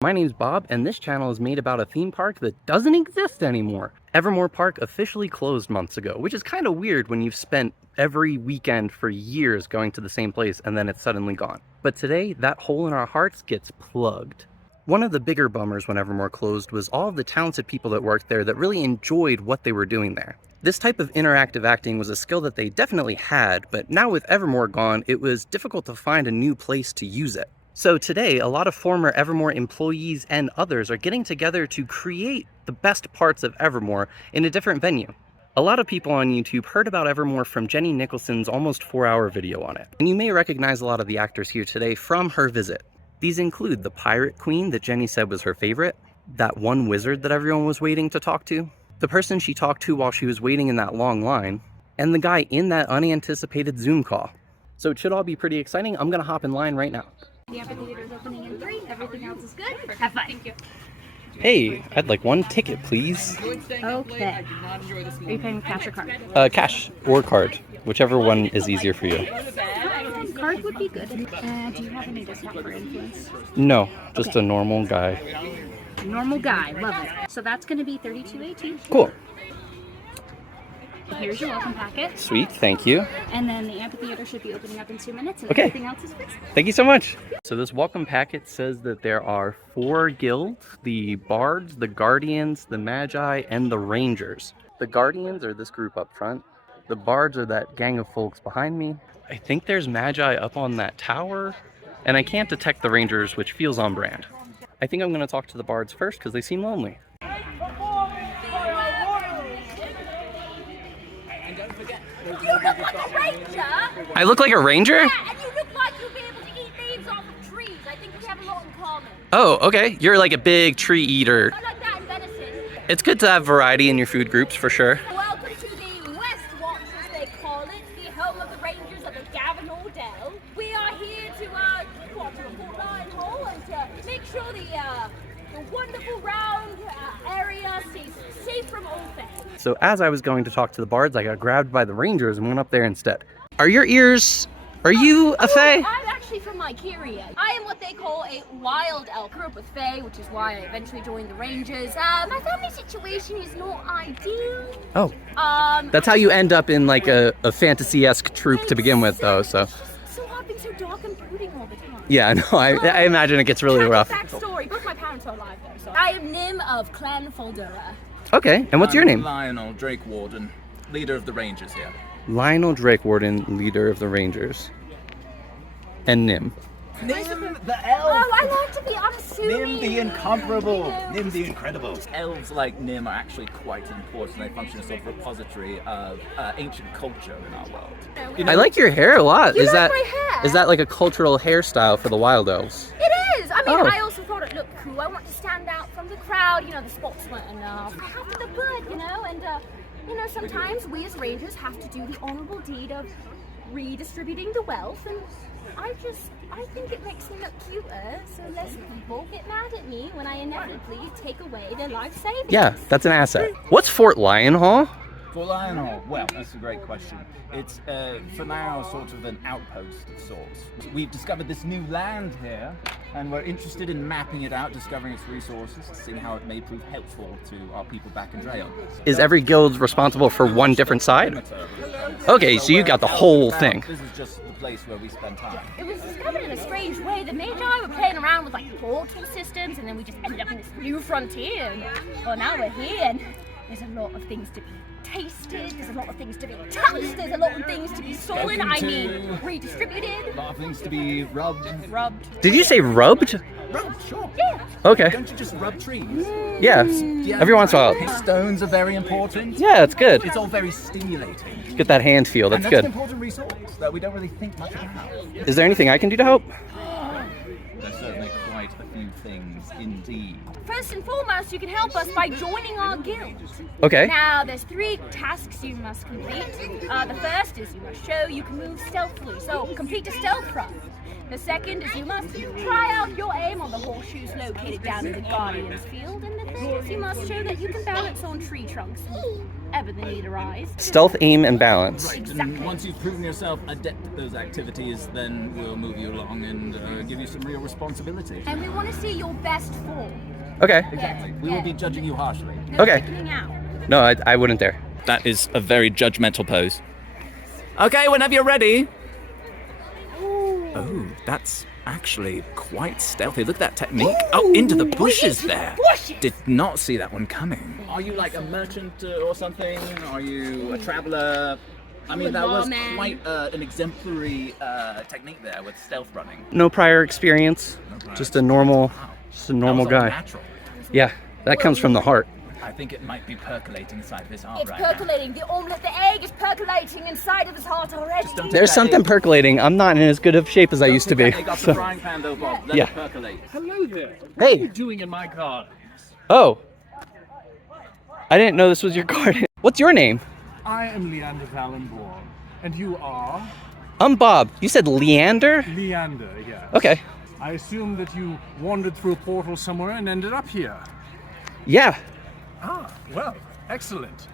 My name's Bob, and this channel is made about a theme park that doesn't exist anymore. Evermore Park officially closed months ago, which is kind of weird when you've spent every weekend for years going to the same place and then it's suddenly gone. But today, that hole in our hearts gets plugged. One of the bigger bummers when Evermore closed was all of the talented people that worked there that really enjoyed what they were doing there. This type of interactive acting was a skill that they definitely had, but now with Evermore gone, it was difficult to find a new place to use it. So today, a lot of former Evermore employees and others are getting together to create the best parts of Evermore in a different venue. A lot of people on YouTube heard about Evermore from Jenny Nicholson's almost 4-hour video on it, and you may recognize a lot of the actors here today from her visit. These include the Pirate Queen that Jenny said was her favorite, that one wizard that everyone was waiting to talk to, the person she talked to while she was waiting in that long line, and the guy in that unanticipated Zoom call. So it should all be pretty exciting. I'm gonna hop in line right now. The amphitheater is opening in 3. Everything else is good. Have fun. Thank you. Hey, I'd like one ticket, please. Okay. Are you paying with cash or card? Cash or card, whichever one is easier for you. Card would be good. Do you have any discount for influence? No, just a normal guy. Normal guy. Love it. So that's going to be $32.18. Cool. Here's your welcome packet. Sweet, thank you. And then the amphitheater should be opening up in 2 minutes. And Okay. Everything else is free. Thank you so much. So this welcome packet says that there are 4 guilds: the bards, the guardians, the magi, and the rangers. The guardians are this group up front. The bards are that gang of folks behind me. I think there's magi up on that tower, and I can't detect the rangers, which feels on brand. I think I'm going to talk to the bards first because they seem lonely. You look like a ranger! I look like a ranger? Yeah, and you look like you'll be able to eat leaves off of trees. I think we have a lot in common. Oh, okay. You're like a big tree eater. I like that in venison. It's good to have variety in your food groups, for sure. Welcome to the West Watch, as they call it, the home of the Rangers of the Gavin Dell. We are here to keep watch of Fort Lion Hall and to make sure the wonderful round area stays safe from all things. So as I was going to talk to the bards, I got grabbed by the rangers and went up there instead. Are your ears... Are you a fae? I'm actually from Mykeria. I am what they call a wild elf. Grew up with fae, which is why I eventually joined the Rangers. My family situation is not ideal. Oh. That's how you end up in like a fantasy-esque troop to begin with, though, so... So hard being so dark and brooding all the time. Yeah, no, I imagine it gets really rough. Backstory. Both my parents are alive, though, so... I am Nim of Clan Foldera. Okay, and what's your name? Lionel Drake Warden, leader of the Rangers here. Lionel Drake Warden, leader of the Rangers. And Nim. Nim the elf! Oh, I like to be unassuming. Nim the incomparable! Nim the incredible! Elves like Nim are actually quite important. They function as a sort of repository of ancient culture in our world. You know, I like your hair a lot. You like my hair? Is that like a cultural hairstyle for the wild elves? It is! I mean, Oh. I also thought it looked cool. I want to stand out from the crowd. You know, the spots weren't enough. I have the blood, you know, and, sometimes we as Rangers have to do the honourable deed of redistributing the wealth, and I think it makes me look cuter, so less people get mad at me when I inevitably take away their life savings. Yeah, that's an asset. What's Fort Lion Hall? For Lionel, well, that's a great question. It's, for now, sort of an outpost of sorts. We've discovered this new land here, and we're interested in mapping it out, discovering its resources, seeing how it may prove helpful to our people back in Drayon. Is every guild responsible for one different side? Okay, so you got the whole thing. This is just the place where we spend time. It was discovered in a strange way. The Magi were playing around with like portal systems, and then we just ended up in this new frontier. And, well, now we're here, and there's a lot of things to be tasted, there's a lot of things to be touched, there's a lot of things to be stolen, redistributed. A lot of things to be rubbed. Did you say rubbed? Rubbed, sure. Yeah. Okay. Don't you just rub trees? Yeah. Yeah, Every once in a while. Stones are very important. Yeah, it's good. It's all very stimulating. Get that hand feel. That's and that's good. an important resource that we don't really think much about. Is there anything I can do to help? There's certainly quite a few things indeed. First and foremost, you can help us by joining our guild. Okay. Now, there's 3 tasks you must complete. The first is you must show you can move stealthily, so complete a stealth run. The second is you must try out your aim on the horseshoes located down in the Guardian's Field. And the third is you must show that you can balance on tree trunks. ever the leaderized. Stealth, aim, and balance. Right, and Exactly. once you've proven yourself adept at those activities, then we'll move you along and give you some real responsibility. And we want to see your best form. Okay. Exactly. We will be judging you harshly. No Okay. chickening out. No, I wouldn't dare. That is a very judgmental pose. Okay, whenever you're ready. Oh, that's actually quite stealthy. Look at that technique. Oh, into the bushes there. Did not see that one coming. Are you like a merchant or something? Are you a traveler? I mean, that was Lawman. quite an exemplary technique there with stealth running. No prior experience. Just a normal, That was all guy. natural. Yeah, that comes from the heart. I think it might be percolating inside of his heart It's right now. percolating. The omelette, the egg is percolating inside of his heart already. Just don't take There's that something egg- percolating. I'm not in as good of shape as I don't used to take be. that egg off the so- frying pan though, Bob. Let Yeah. it percolate. Hello there. What Hey. are you doing in my garden? Oh. I didn't know this was your garden. What's your name? I am Leander Vallenborn, and you are I'm Bob. You said Leander? Leander, yes. Okay. I assume that you wandered through a portal somewhere and ended up here. Yeah. Ah, well, excellent.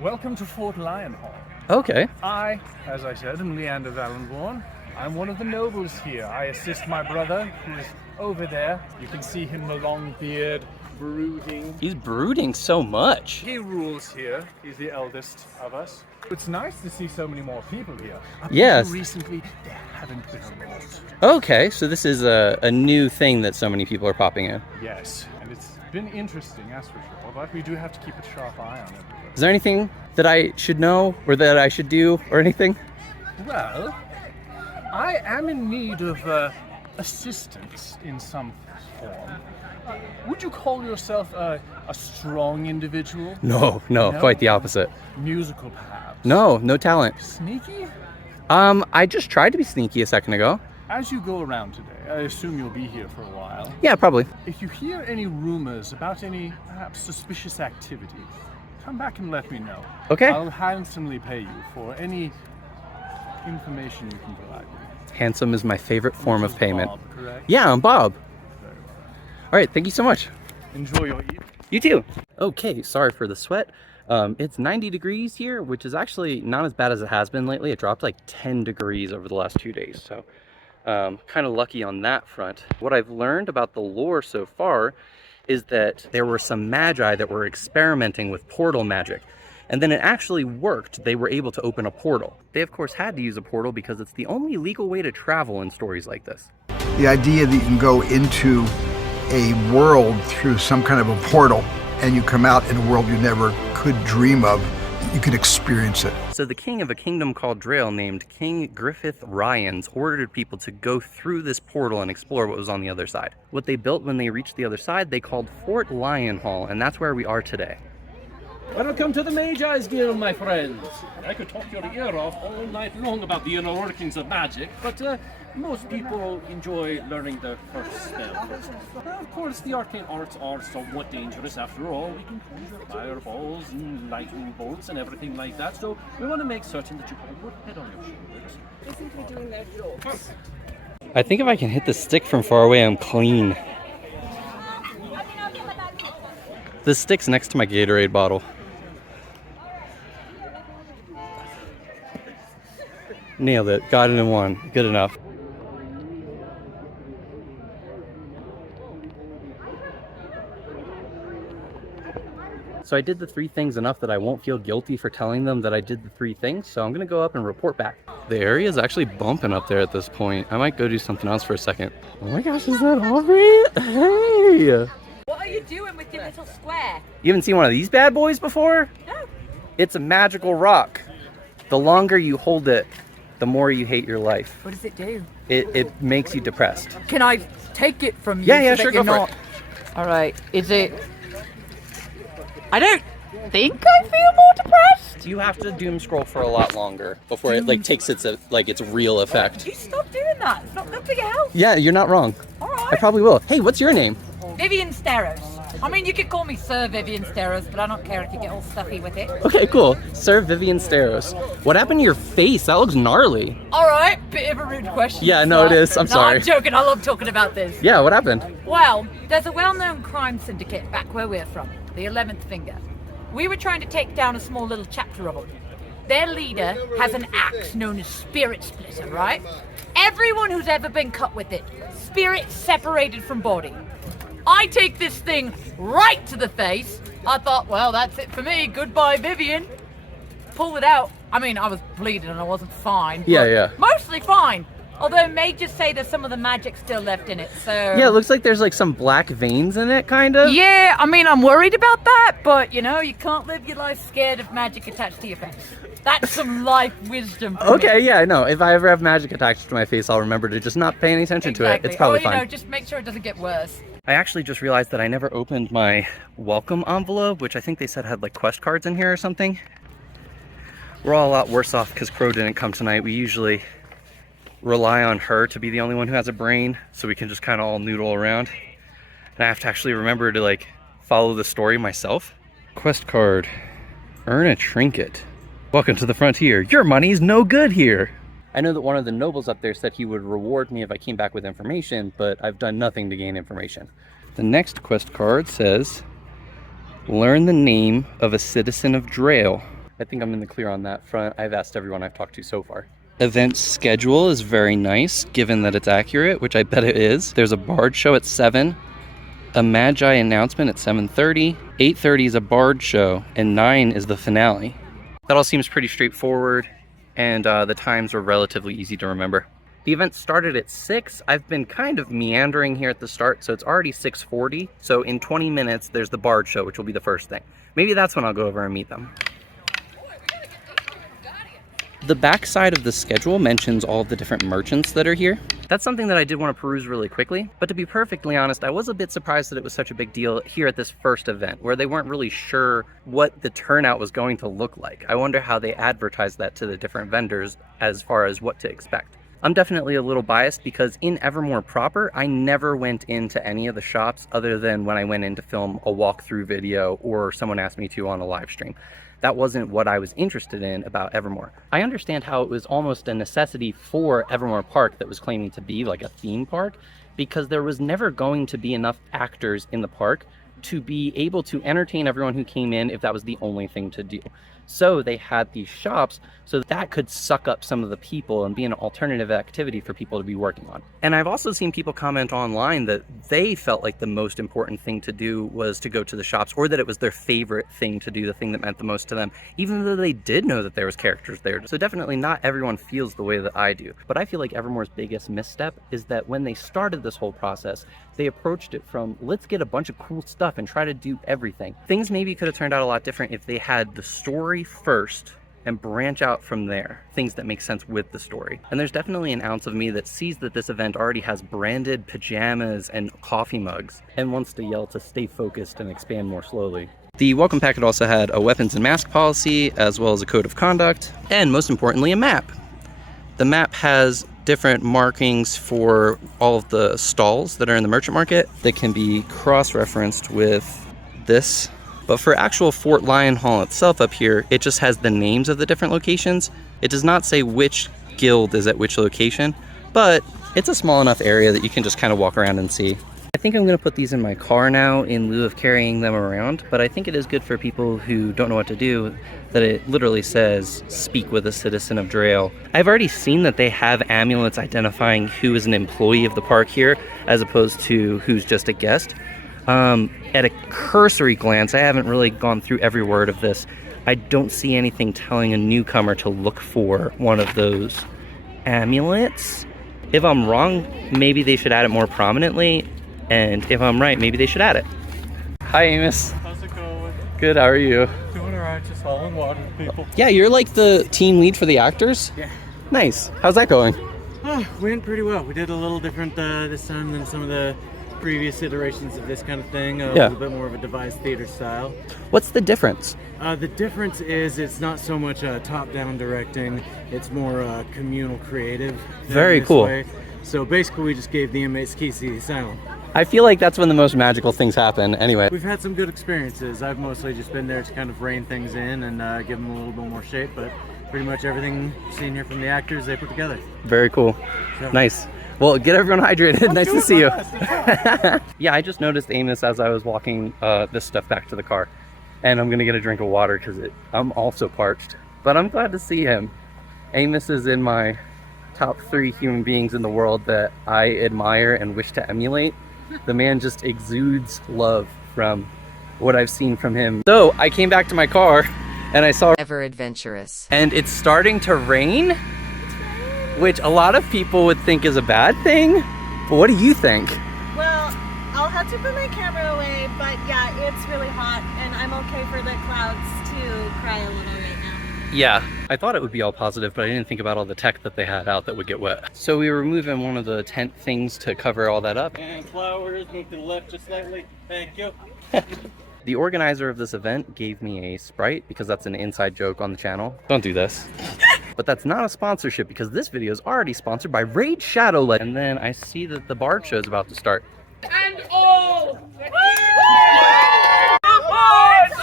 Welcome to Fort Lionhall. Okay. I, as I said, am Leander Vallenborn. I'm one of the nobles here. I assist my brother, who is over there. You can see him, the long beard, brooding. He's brooding so much. He rules here. He's the eldest of us. It's nice to see so many more people here. Up Yes. until recently, there haven't been a lot. Okay, so this is a new thing that so many people are popping in. Yes, and it's been interesting, that's for sure. But we do have to keep a sharp eye on everybody. Is there anything that I should know or that I should do or anything? Well, I am in need of assistance in some form. Would you call yourself a strong individual? No, No? quite the opposite. Musical, perhaps? No talent. Sneaky? I just tried to be sneaky a second ago. As you go around today, I assume you'll be here for a while. Yeah, probably. If you hear any rumors about any perhaps suspicious activity, come back and let me know. Okay. I'll handsomely pay you for any information you can provide me. Handsome is my favorite form This of is payment. Bob, correct? Yeah, I'm Bob. Very well. All right, thank you so much. Enjoy your evening. You too. Okay, sorry for the sweat. It's 90 degrees here, which is actually not as bad as it has been lately. It dropped like 10 degrees over the last 2 days, so kind of lucky on that front. What I've learned about the lore so far is that there were some magi that were experimenting with portal magic. And then it actually worked. They were able to open a portal. They of course had to use a portal because it's the only legal way to travel in stories like this. The idea that you can go into a world through some kind of a portal and you come out in a world you never could dream of, you could experience it. So the king of a kingdom called Drael named King Griffith Ryans ordered people to go through this portal and explore what was on the other side. What they built when they reached the other side, they called Fort Lionhall, and that's where we are today. Welcome to the Magi's Guild, my friends. I could talk your ear off all night long about the inner workings of magic, but most people enjoy learning their first spell first. Of course, the arcane arts are somewhat dangerous after all. We can conjure fireballs and lightning bolts and everything like that, so we want to make certain that you hold your head on your shoulders. They seem to be doing their job. I think if I can hit the stick from far away, I'm clean. The stick's next to my Gatorade bottle. Nailed it. Got it in one. Good enough. So I did the 3 things enough that I won't feel guilty for telling them that I did the 3 things. So I'm going to go up and report back. The area is actually bumping up there at this point. I might go do something else for a second. Oh my gosh, is that Aubrey? Hey! What are you doing with your little square? You haven't seen one of these bad boys before? No. It's a magical rock. The longer you hold it, the more you hate your life. What does it do? It makes you depressed. Can I take it from you? Yeah, so sure, that you're go for not... All right. Is it? I don't think I feel more depressed. You have to doom scroll for a lot longer before it like takes its real effect. You stop doing that. It's not good for your health. Yeah, you're not wrong. All I right. probably will. Hey, what's your name? Vivienne Steros. I mean, you could call me Sir Vivienne Steros, but I don't care if you get all stuffy with it. Okay, cool. Sir Vivienne Steros. What happened to your face? That looks gnarly. All right. Bit of a rude question. Yeah, no, it is. I'm sorry. No, I'm joking. I love talking about this. Yeah, what happened? Well, there's a well-known crime syndicate back where we're from, the 11th Finger. We were trying to take down a small little chapter of them. Their leader has an axe known as Spirit Splitter, right? Everyone who's ever been cut with it, spirit separated from body. I take this thing right to the face. I thought, well, that's it for me. Goodbye, Vivienne. Pull it out. I mean, I was bleeding and I wasn't fine. Yeah. Mostly fine. Although it may just say there's some of the magic still left in it, so... Yeah, it looks like there's like some black veins in it, kind of. Yeah, I mean, I'm worried about that, but, you know, you can't live your life scared of magic attached to your face. That's some life wisdom for Okay, me. yeah, no. If I ever have magic attached to my face, I'll remember to just not pay any attention to it. It's probably you know, fine. just make sure it doesn't get worse. I actually just realized that I never opened my welcome envelope, which I think they said had like quest cards in here or something. We're all a lot worse off because Crow didn't come tonight. We usually rely on her to be the only one who has a brain, so we can just kind of all noodle around. And I have to actually remember to like follow the story myself. Quest card. Earn a trinket. Welcome to the frontier. Your money's no good here. I know that one of the nobles up there said he would reward me if I came back with information, but I've done nothing to gain information. The next quest card says, learn the name of a citizen of Drail. I think I'm in the clear on that front. I've asked everyone I've talked to so far. Event schedule is very nice, given that it's accurate, which I bet it is. There's a bard show at 7, a magi announcement at 7:30, 8:30 is a bard show, and 9 is the finale. That all seems pretty straightforward, and the times were relatively easy to remember. The event started at 6. I've been kind of meandering here at the start, so it's already 6:40. So in 20 minutes, there's the bard show, which will be the first thing. Maybe that's when I'll go over and meet them. The back side of the schedule mentions all of the different merchants that are here. That's something that I did want to peruse really quickly, but to be perfectly honest, I was a bit surprised that it was such a big deal here at this first event, where they weren't really sure what the turnout was going to look like. I wonder how they advertised that to the different vendors as far as what to expect. I'm definitely a little biased because in Evermore proper, I never went into any of the shops other than when I went in to film a walkthrough video or someone asked me to on a live stream. That wasn't what I was interested in about Evermore. I understand how it was almost a necessity for Evermore Park that was claiming to be like a theme park, because there was never going to be enough actors in the park to be able to entertain everyone who came in if that was the only thing to do. So they had these shops so that could suck up some of the people and be an alternative activity for people to be working on. And I've also seen people comment online that they felt like the most important thing to do was to go to the shops, or that it was their favorite thing to do, the thing that meant the most to them, even though they did know that there was characters there. So definitely not everyone feels the way that I do. But I feel like Evermore's biggest misstep is that when they started this whole process, they approached it from, let's get a bunch of cool stuff and try to do everything. Things maybe could have turned out a lot different if they had the story first and branch out from there, things that make sense with the story. And there's definitely an ounce of me that sees that this event already has branded pajamas and coffee mugs and wants to yell to stay focused and expand more slowly. The welcome packet also had a weapons and mask policy, as well as a code of conduct, and most importantly, a map. The map has different markings for all of the stalls that are in the merchant market that can be cross-referenced with this. But for actual Fort Lion Hall itself up here, it just has the names of the different locations. It does not say which guild is at which location, but it's a small enough area that you can just kind of walk around and see. I think I'm going to put these in my car now in lieu of carrying them around, but I think it is good for people who don't know what to do that it literally says, speak with a citizen of Drail. I've already seen that they have amulets identifying who is an employee of the park here, as opposed to who's just a guest. At a cursory glance, I haven't really gone through every word of this. I don't see anything telling a newcomer to look for one of those amulets. If I'm wrong, maybe they should add it more prominently. And if I'm right, maybe they should add it. Hi, Amos. How's it going? Good, how are you? Doing alright, just hauling water to people. Yeah, you're like the team lead for the actors? Yeah. Nice. How's that going? Went pretty well. We did a little different this time than some of the previous iterations of this kind of thing. A little bit more of a devised theater style. What's the difference? The difference is it's not so much top-down directing, it's more communal creative. Very cool. Way. So basically we just gave the inmates keys to the asylum. I feel like that's when the most magical things happen anyway. We've had some good experiences. I've mostly just been there to kind of rein things in and give them a little bit more shape, but pretty much everything seen here from the actors, they put together. Very cool. So. Nice. Well, get everyone hydrated. Nice to see you. Yeah, I just noticed Amos as I was walking this stuff back to the car. and I'm gonna get a drink of water because I'm also parched. But I'm glad to see him. Amos is in my top 3 human beings in the world that I admire and wish to emulate. The man just exudes love from what I've seen from him. So I came back to my car and I saw Ever adventurous. and it's starting to rain, which a lot of people would think is a bad thing. But what do you think? Well, I'll have to put my camera away, but yeah, it's really hot and I'm okay for the clouds to cry a little right now. Yeah, I thought it would be all positive, but I didn't think about all the tech that they had out that would get wet. So we were moving one of the tent things to cover all that up. And flowers, move to the left just slightly. Thank you. The organizer of this event gave me a Sprite because that's an inside joke on the channel. Don't do this. But that's not a sponsorship because this video is already sponsored by Raid Shadowlight. And then I see that the bard show is about to start. And all boys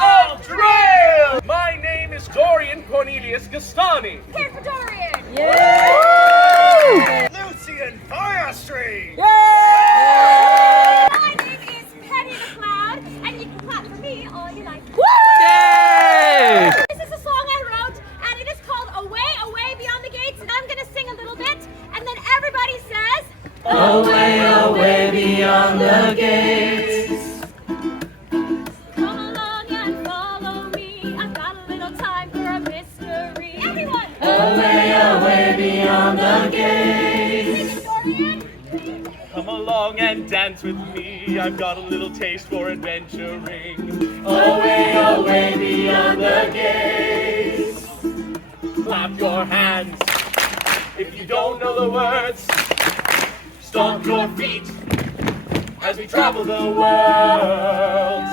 of Trail! My name is Dorian Cornelius Gastani. Here for Dorian! Lucian Firestream! My name is Penny the Cloud, and you can clap for me all you like. Yay! This is a song I wrote, and it is called Away, Away Beyond the Gates, and I'm gonna sing a little bit, and then everybody says, Away, away beyond the gates. come along and follow me. I've got a little time for a mystery. Everyone! Away, away beyond the gates. Sing it, Dorian. Come along and dance with me. I've got a little taste for adventuring. Away, away beyond the gates. Clap your hands if you don't know the words. Stomp your feet as we travel the world.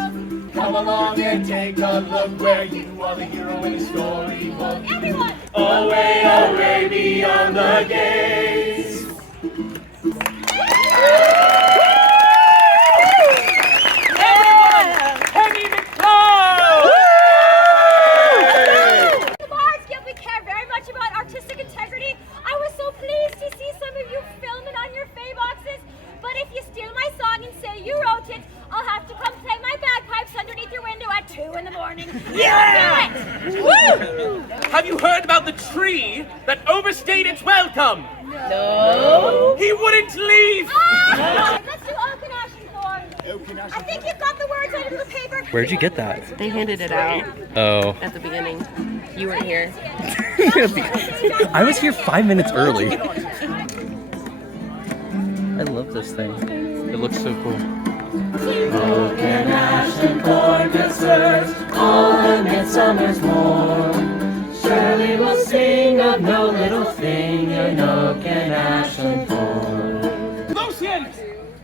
Come along and take a look where you are the hero in a storybook. Everyone! Away, away beyond the gates. Penny the Cloud! The Bards Guild, we care very much about artistic integrity. I was so pleased to see some of you film it on your Fey boxes. But if you steal my song and say you wrote it, I'll have to come play my bagpipes underneath your window at 2 in the morning. Yeah! Do it! Woo! Have you heard about the tree that overstayed its welcome? No. He wouldn't leave! Ah! Let's do Oak and Ashen Thorn. I think you've got the words out of the paper. Where'd you get that? They handed it out Oh. at the beginning. You weren't here. I was here 5 minutes early. I love this thing. It looks so cool. Oak and ashen thorn that serves all the midsummer's morn. Surely we'll sing of no little thing in oak and ashen thorn. Lucian,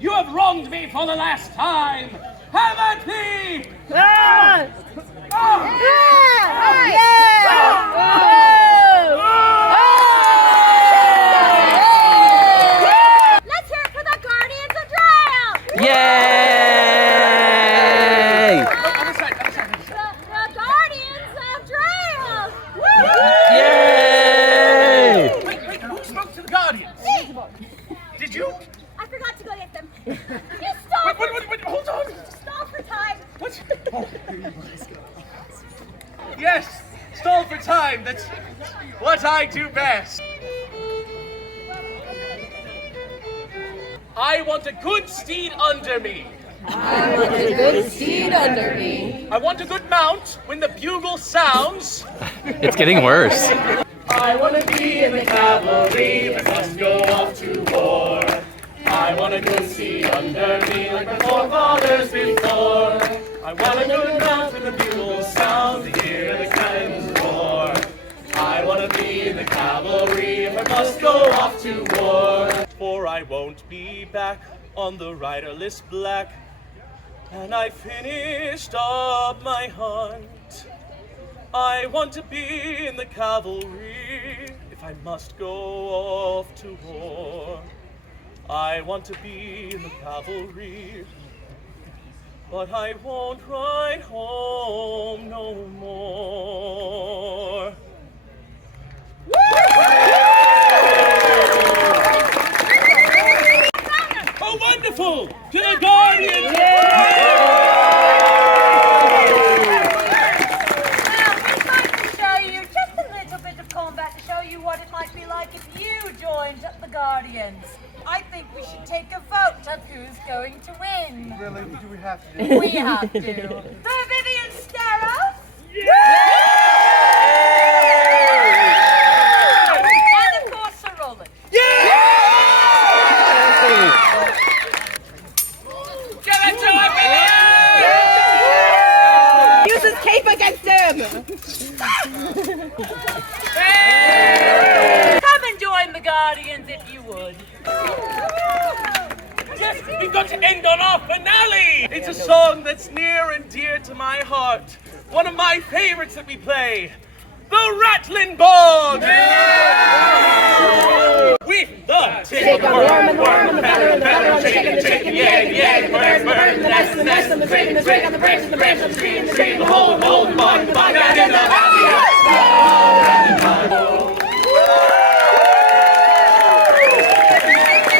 you have wronged me for the last time. Have at thee! Let's hear it for the Guardians of Trail. Yay! The Guardians of Trail. Yay! Wait, who spoke to the Guardians? Did you? I forgot to go get them. You stop. Wait, hold on. Stall for time. What? Yes, stall for time. That's what I do best. I want a good steed under me. I want a good steed under me. I want a good mount when the bugle sounds. It's getting worse. I want to be in the cavalry, but must go off to war. I want a good steed under me like my forefathers before. I want a good mount when the bugle sounds to hear the cannons roar. I want to be in the cavalry if I must go off to war. For I won't be back on the riderless black. And I finished up my hunt. I want to be in the cavalry if I must go off to war. I want to be in the cavalry, but I won't ride home no more. Oh, wonderful! To the Guardians! Yeah, do. For Vivienne Starrow. And of course, Sir Roland. Use his cape against him! Come and join the Guardians if you would. Yes, we've got to end on our finale! It's a song that's near and dear to my heart. One of my favorites that we play. The Rattling Board! With the chicken, worm, and feather, chicken, yeah, the bird, the nest, the twig, the twig, and the branch, and the branch, and the tree, and the tree, and the hole, and the hole, and the barn, down in the valley.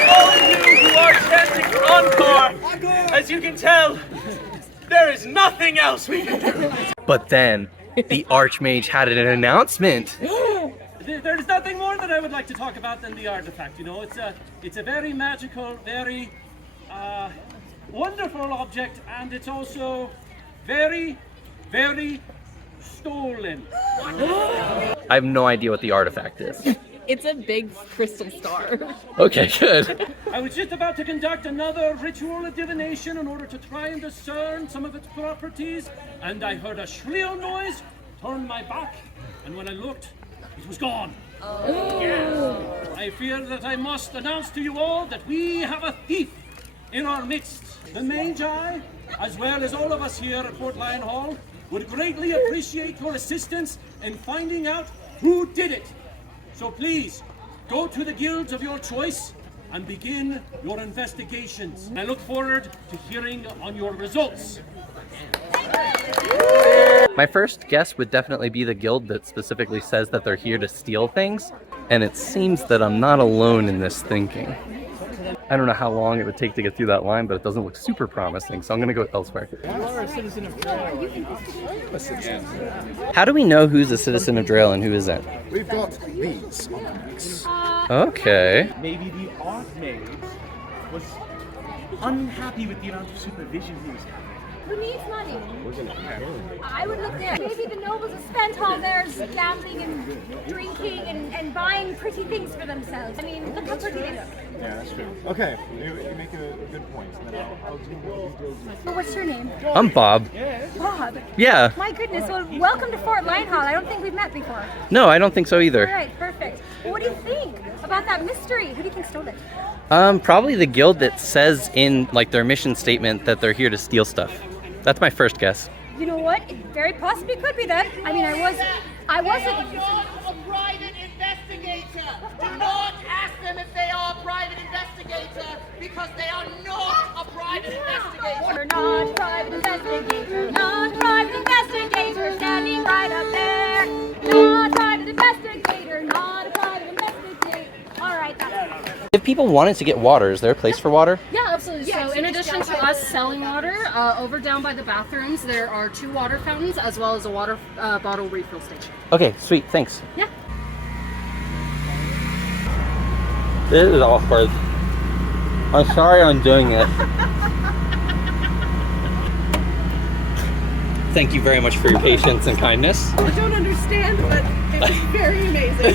All of you who are chanting for encore, as you can tell, there is nothing else we can do. But then, the Archmage had an announcement. There's nothing more that I would like to talk about than the artifact. You know, it's a very magical, very wonderful object, and it's also very, very stolen. I have no idea what the artifact is. It's a big crystal star. Okay, good. I was just about to conduct another ritual of divination in order to try and discern some of its properties, and I heard a shrill noise, turned my back, and when I looked, it was gone. Yes. I fear that I must announce to you all that we have a thief in our midst. The magi, as well as all of us here at Fort Lion Hall, would greatly appreciate your assistance in finding out who did it. So please, go to the guilds of your choice and begin your investigations. I look forward to hearing on your results. My first guess would definitely be the guild that specifically says that they're here to steal things, and it seems that I'm not alone in this thinking. I don't know how long it would take to get through that line, but it doesn't look super promising, so I'm gonna go elsewhere. You are a citizen of Trail. How do we know who's a citizen of Drail and who isn't? We've got these on the mix. Okay. Maybe the Archmage was unhappy with the amount of supervision he was having. Who needs money? I would look there. Maybe the nobles have spent all theirs gambling and drinking and buying pretty things for themselves. I mean, look how pretty they look. Yeah, that's true. Okay, you make a good point. I'll do Well, what's your name? I'm Bob. Bob. Yeah. My goodness. Well, welcome to Fort Lion Hall. I don't think we've met before. No, I don't think so either. All right, perfect. Well, what do you think about that mystery? Who do you think stole it? Probably the guild that says in like their mission statement that they're here to steal stuff. That's my first guess. You know what? It very possibly could be that. I mean, I wasn't. A private investigator. Do not ask them if they are a private investigator because they are not a private investigator. We're not a private investigator. Not a private investigator. Standing right up there. Not a private investigator. Not a private investigator. All right, that's it. If people wanted to get water, is there a place for water? Yeah, absolutely. So in addition to us selling water, over down by the bathrooms, there are 2 water fountains as well as a water bottle refill station. Okay, sweet, thanks. Yeah. This is awkward. I'm sorry I'm doing it. Thank you very much for your patience and kindness. I don't understand, but it's very amazing.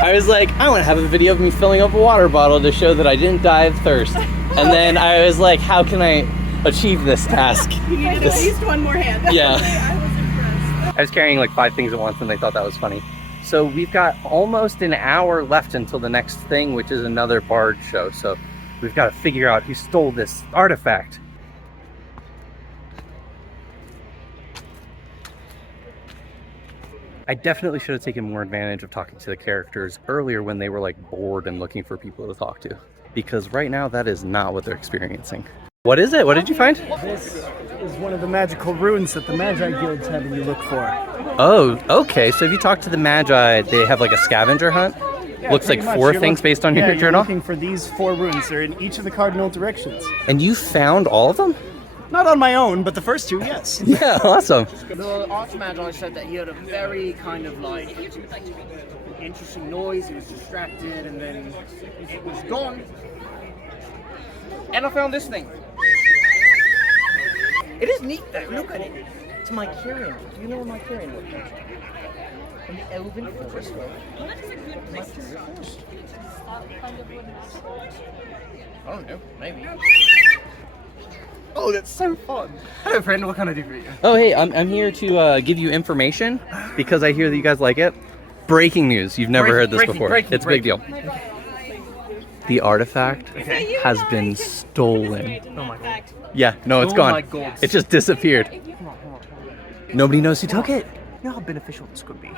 I was like, I want to have a video of me filling up a water bottle to show that I didn't die of thirst. And then I was like, how can I achieve this task? You needed at least one more hand. Yeah. I was impressed. I was carrying like 5 things at once and they thought that was funny. So we've got almost an hour left until the next thing, which is another bard show. So we've got to figure out who stole this artifact. I definitely should have taken more advantage of talking to the characters earlier when they were like bored and looking for people to talk to. Because right now that is not what they're experiencing. What is it? What did you find? This is one of the magical runes that the Magi Guild's having you look for. Oh, okay. So if you talk to the Magi, they have like a scavenger hunt? Yeah, looks like pretty much. 4 You're things based on your you're journal? looking for these 4 runes. They're in each of the cardinal directions. And you found all of them? Not on my own, but the first 2, yes. Yeah, awesome. The Archmage said that he heard a very kind of like interesting noise, he was distracted, and then it was gone. And I found this thing. It is neat though, look at it. It's my Kyrian. Do you know where my Kyrian looks like? From the Elven Forest. What is a good place to start? I don't know, maybe. Oh, that's so fun. Hello, friend. What can I do for you? Oh, hey, I'm here to give you information because I hear that you guys like it. Breaking news. You've never heard this before. It's a big deal. The artifact has been stolen. Oh my god. Yeah, no, it's gone. My god. It just disappeared. Nobody knows who took it. You know how beneficial this could be?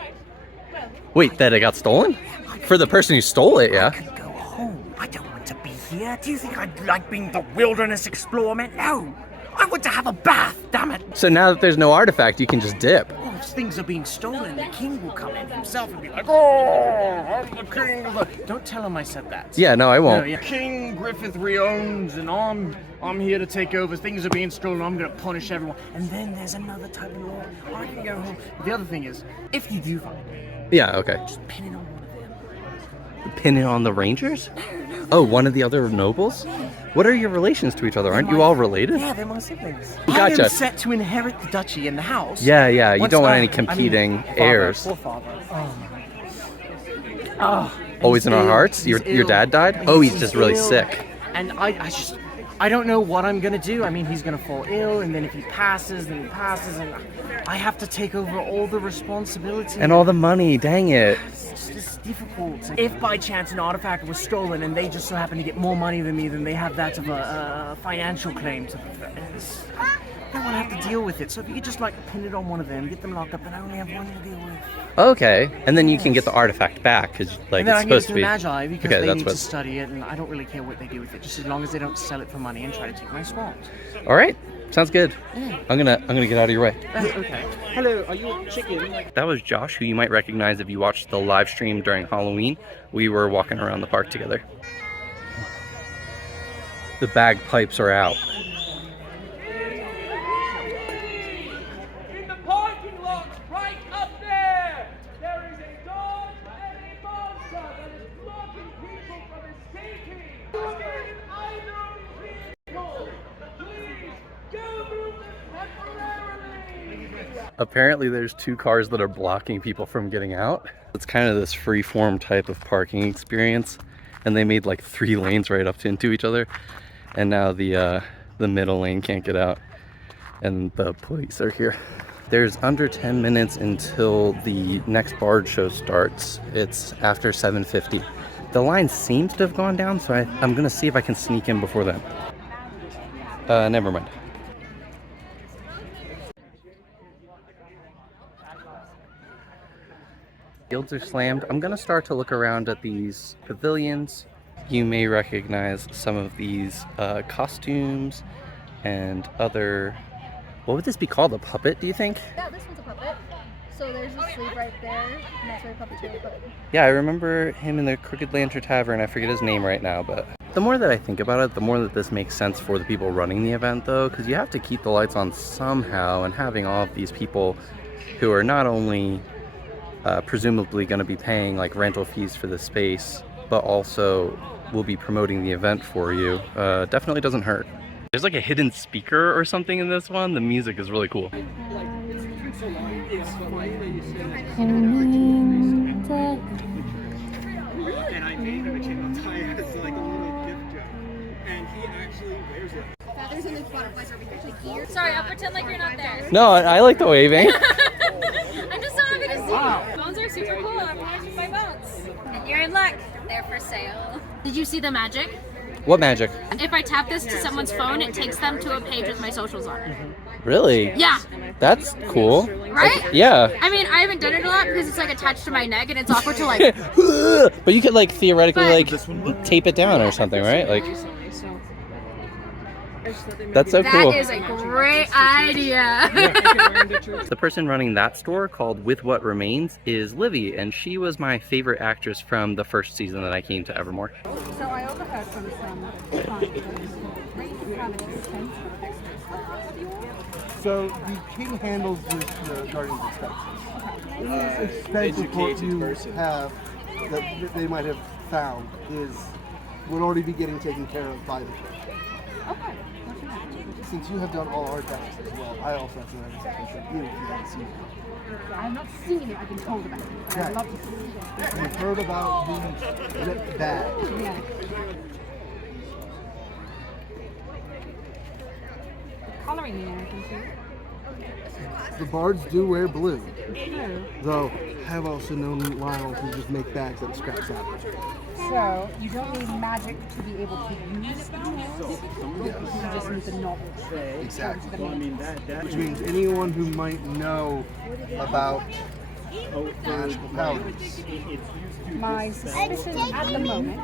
Wait, that it got stolen? For the person who stole it, yeah. Go home. I don't want to be here. Do you think I'd like being the wilderness explorer? No! I want to have a bath, damn it! So now that there's no artifact, you can just dip. Oh, if things are being stolen, the king will come in himself and be like, oh, I'm the king of the... Don't tell him I said that. Yeah, no, I won't. No, yeah. King Griffith reowns, and I'm here to take over. Things are being stolen, I'm gonna punish everyone. And then there's another type of law. I can go home. But the other thing is, if you do find it, yeah, okay. just pin it on one of them. Pin it on the Rangers? Oh, one of the other nobles? What are your relations to each other? Aren't you all related? Yeah, they're my siblings. Gotcha. I am set to inherit the duchy and the house. Yeah, yeah. You don't want any competing heirs. Poor father. Always in our hearts? Your dad died? Oh, he's just really sick. And I don't know what I'm gonna do. I mean, he's gonna fall ill, and then if he passes, then he passes, and I have to take over all the responsibility. And all the money, dang it. It's difficult. If by chance an artifact was stolen and they just so happen to get more money than me, then they have that of a financial claim to I don't want to have to deal with it. So if you could just like pin it on one of them, get them locked up, then I only have one to deal with. Okay, and then you can get the artifact back because like and then it's supposed to be. Magi because okay, they need to study it, and I don't really care what they do with it, just as long as they don't sell it for money and try to take my swamp. All right, sounds good. Yeah. I'm gonna get out of your way. Okay. Hello, are you a chicken? That was Josh, who you might recognize if you watched the live stream during Halloween. We were walking around the park together. The bagpipes are out. In the parking lot, right up there, there is a dog and a monster that is blocking people from escaping. If you're in either of these vehicles, please go move them temporarily. Apparently there's 2 cars that are blocking people from getting out. It's kind of this free-form type of parking experience, and they made like 3 lanes right up into each other, and now the middle lane can't get out, and the police are here. There's under 10 minutes until the next barge show starts. It's after 7:50. The line seems to have gone down, so I'm gonna see if I can sneak in before then. Never mind. Guilds are slammed. I'm gonna start to look around at these pavilions. You may recognize some of these costumes and other... What would this be called? A puppet, do you think? Yeah, this one's a puppet. So there's a sleeve right there, and that's where puppeteer put. Yeah, I remember him in the Crooked Lantern Tavern. I forget his name right now, but the more that I think about it, the more that this makes sense for the people running the event, though, because you have to keep the lights on somehow, and having all of these people who are not only presumably going to be paying like rental fees for the space, but also will be promoting the event for you, definitely doesn't hurt. There's like a hidden speaker or something in this one. The music is really cool. And I made him a chain tie as like a little gift jar. And he actually wears it. Feathers and the butterflies over here. Sorry, I'll pretend like you're not there. No, I like the waving. I'm just so happy to see you. Bones are super cool. I'm going to buy bones. And you're in luck. They're for sale. Did you see the magic? What magic? If I tap this to someone's phone, it takes them to a page with my socials on it. Really? Yeah. That's cool. Right? Like, yeah. I mean, I haven't done it a lot because it's like attached to my neck and it's awkward to like... But you could like theoretically like tape it down or something, right? Like... That's so cool. That is a great idea. The person running that store, called With What Remains, is Livy, and she was my favorite actress from the first season that I came to Evermore. So I overheard from some So the king handles the guardian's expenses. Expenses what you have that they might have found would already be getting taken care of by the king. Okay. since you have done all our tasks as well, I also have to learn something from you if you haven't seen it. I have not seen it, I've been told about it. But I'd love to see it. You've heard about the ripped bag. Yeah. Coloring in there, I can see. The bards do wear blue, True. though I've also known Lionels who just make bags out of scrap fabric. So, you don't need magic to be able to use amos. You just need the knowledge. Exactly. Well, I mean, that Which means anyone who might know about magical powers. My suspicion at the moment,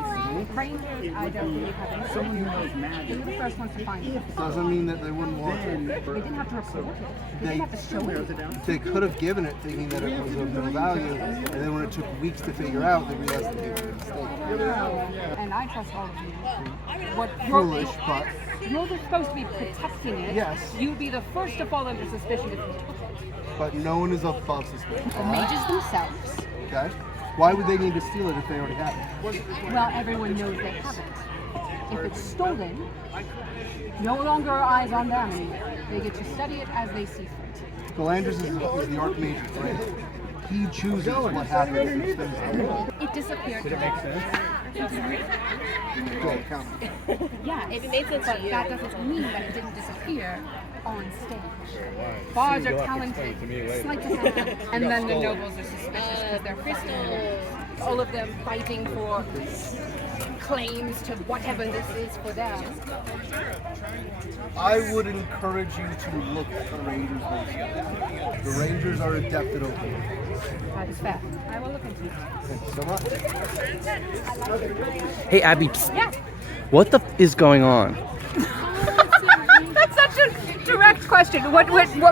rangers, I don't really have any. Someone who knows magic. They were the first ones to find it. Doesn't mean that they wouldn't want it. They didn't have to report it. They didn't have to show it. They could have given it thinking that it was of no value, and then when it took weeks to figure out, they realized that they were a mistake. And I trust all of you. What Foolish, but you're supposed to be protecting it. Yes. You'd be the first to fall under suspicion if you took it. but no one is above suspicion. The mages themselves. Okay. Why would they need to steal it if they already have it? Well, everyone knows they have it. If it's stolen, no longer are eyes on them anymore. They get to study it as they see fit. Galandris is the Archmage's friend. He chooses what happens if things happen. It disappeared. Did it make sense? Go, count. Yeah, it made sense, but that doesn't mean that it didn't disappear on stage. Bards are talented, sleight of hand, and then the nobles are suspicious because they're crystals. All of them fighting for claims to whatever this is for them. I would encourage you to look at the Rangers website. The Rangers are adept at opening. That is fair. I will look into it. Thank you so much. Hey, Abby. Yeah. What the is going on? That's such a direct question. What,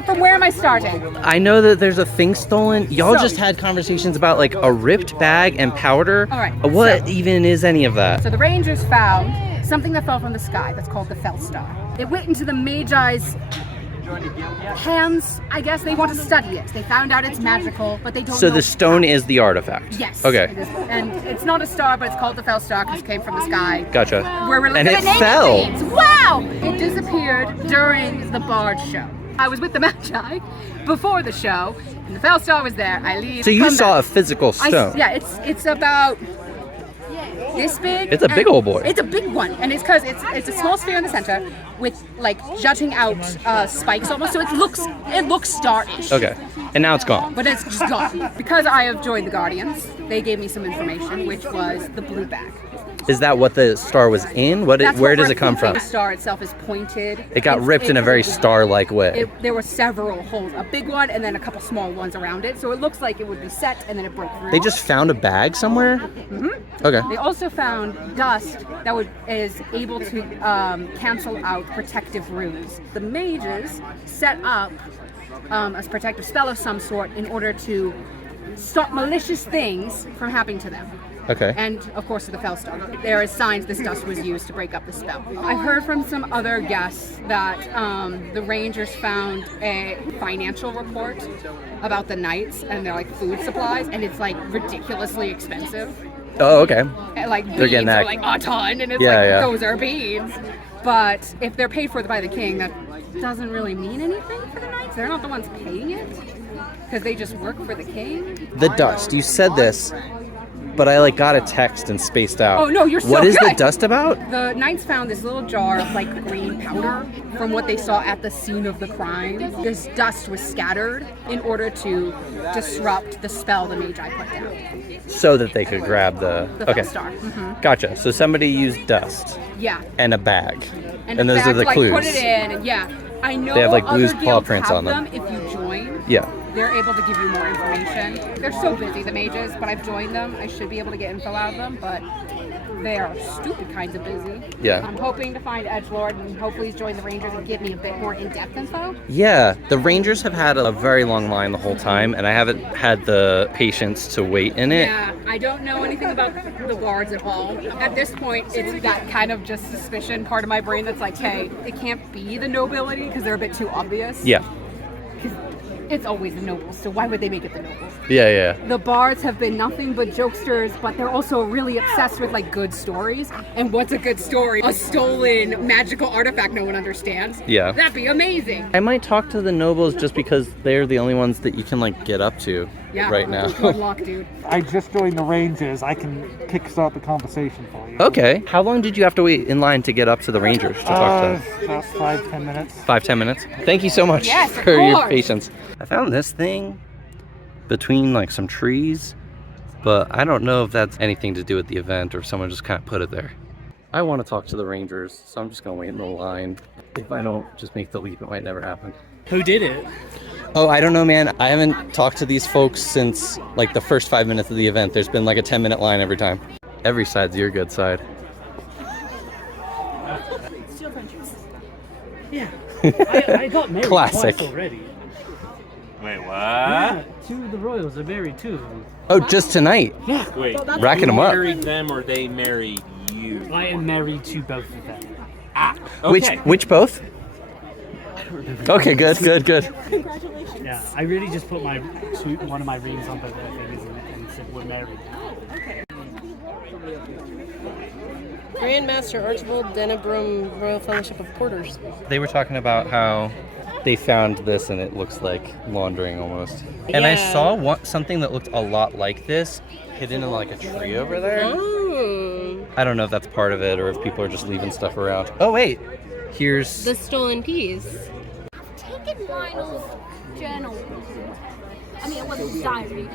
from where am I starting? I know that there's a thing stolen. Y'all So- just had conversations about like a ripped bag and powder. All right, What so- even is any of that? So the Rangers found something that fell from the sky that's called the Felstar. It went into the Magi's hands, I guess. They want to study it. They found out it's magical, but they don't So know. the stone is the artifact. Yes. Okay. It is. And it's not a star, but it's called the Felstar because it came from the sky. Gotcha. Where we're And looking it at naming fell. things. Wow! It disappeared during the Bard show. I was with the Magi before the show, and the Felstar was there. I leave. So you come saw back. a physical stone. Yeah, it's about this big. It's a big and old boy. It's a big one, and it's because it's a small sphere in the center with like jutting out spikes almost. So it looks star-ish. Okay. And now it's gone. But it's just gone. Because I have joined the Guardians, they gave me some information, which was the blue bag. Is that what the star was in? Where That's does what it come we're from? thinking. The star itself is pointed. It got ripped in a very star-like way. There were several holes, a big one and then a couple small ones around it. So it looks like it would be set and then it broke through. They just found a bag somewhere? Mhm. Okay. They also found dust that is able to cancel out protective runes. The mages set up a protective spell of some sort in order to stop malicious things from happening to them. Okay. And of course the Felstar. There is signs this dust was used to break up the spell. I've heard from some other guests that the Rangers found a financial report about the knights and their like food supplies, and it's like ridiculously expensive. Oh, okay. And, like They're getting beans are that. like a ton, and it's Yeah, like yeah. those are beans. But if they're paid for by the king, that doesn't really mean anything for the knights. They're not the ones paying it because they just work for the king. The dust. You said this, but I like got a text and spaced out. Oh no, you're so What is the good. dust about? The knights found this little jar of like green powder from what they saw at the scene of the crime. This dust was scattered in order to disrupt the spell the Magi put down. So that they could grab the. The Okay. Felstar. Mhm. Gotcha. So somebody used dust Yeah. and a bag, And, those the are fact, the like, clues. Put it in, and yeah, I know They have, like, other blues paw guilds prints have on them. If you join, Yeah. they're able to give you more information. They're so busy, the mages, but I've joined them. I should be able to get info out of them, but they are stupid kinds of busy. Yeah. I'm hoping to find Edgelord and hopefully he's joined the Rangers and give me a bit more in-depth info. Yeah, the Rangers have had a very long line the whole time, and I haven't had the patience to wait in it. Yeah, I don't know anything about the guards at all. At this point, it's that kind of just suspicion part of my brain that's like, hey, it can't be the nobility because they're a bit too obvious. Yeah. it's always the nobles, so why would they make it the nobles? Yeah, yeah. The bards have been nothing but jokesters, but they're also really obsessed with like good stories. And what's a good story? A stolen magical artifact no one understands. Yeah. That'd be amazing. I might talk to the nobles just because they're the only ones that you can like get up to right now. Good luck, dude. I just joined the Rangers. I can kickstart the conversation for you. Okay. How long did you have to wait in line to get up to the Rangers to talk to them? About 5-10 minutes. 5-10 minutes? Thank you so much Yes, of for your course. patience. I found this thing between like some trees, but I don't know if that's anything to do with the event or if someone just kind of put it there. I want to talk to the Rangers, so I'm just gonna wait in the line. If I don't just make the leap, it might never happen. Who did it? Oh, I don't know, man. I haven't talked to these folks since like the first 5 minutes of the event. There's been like a 10-minute line every time. Every side's your good side. Yeah. I got married Classic. twice already. Wait, what? Yeah, 2 of the royals are married too. Oh, just tonight? Yeah. Wait, Racking them you up. married them or they married you? I am married to both of them. Okay. Which both? Okay, good. Congratulations. Yeah, I really just put one of my rings on both their fingers and said we're married. Grandmaster Archibald Denebrum, Royal Fellowship of Porters. They were talking about how they found this and it looks like laundering almost. And I Yeah. saw something that looked a lot like this hidden in like a tree over there. Oh. I don't know if that's part of it or if people are just leaving stuff around. Oh wait, here's... The stolen keys. Taken Lionel's journal. I mean, it wasn't his diary.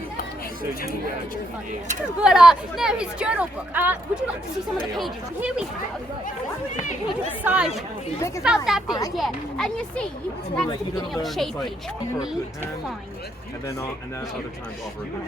But, no, his journal book. Would you like to see some of the pages? Here we have the page of the size. It's about that big, yeah. And you see, that's the beginning of a shade page. You need to find. And then other times offer a group.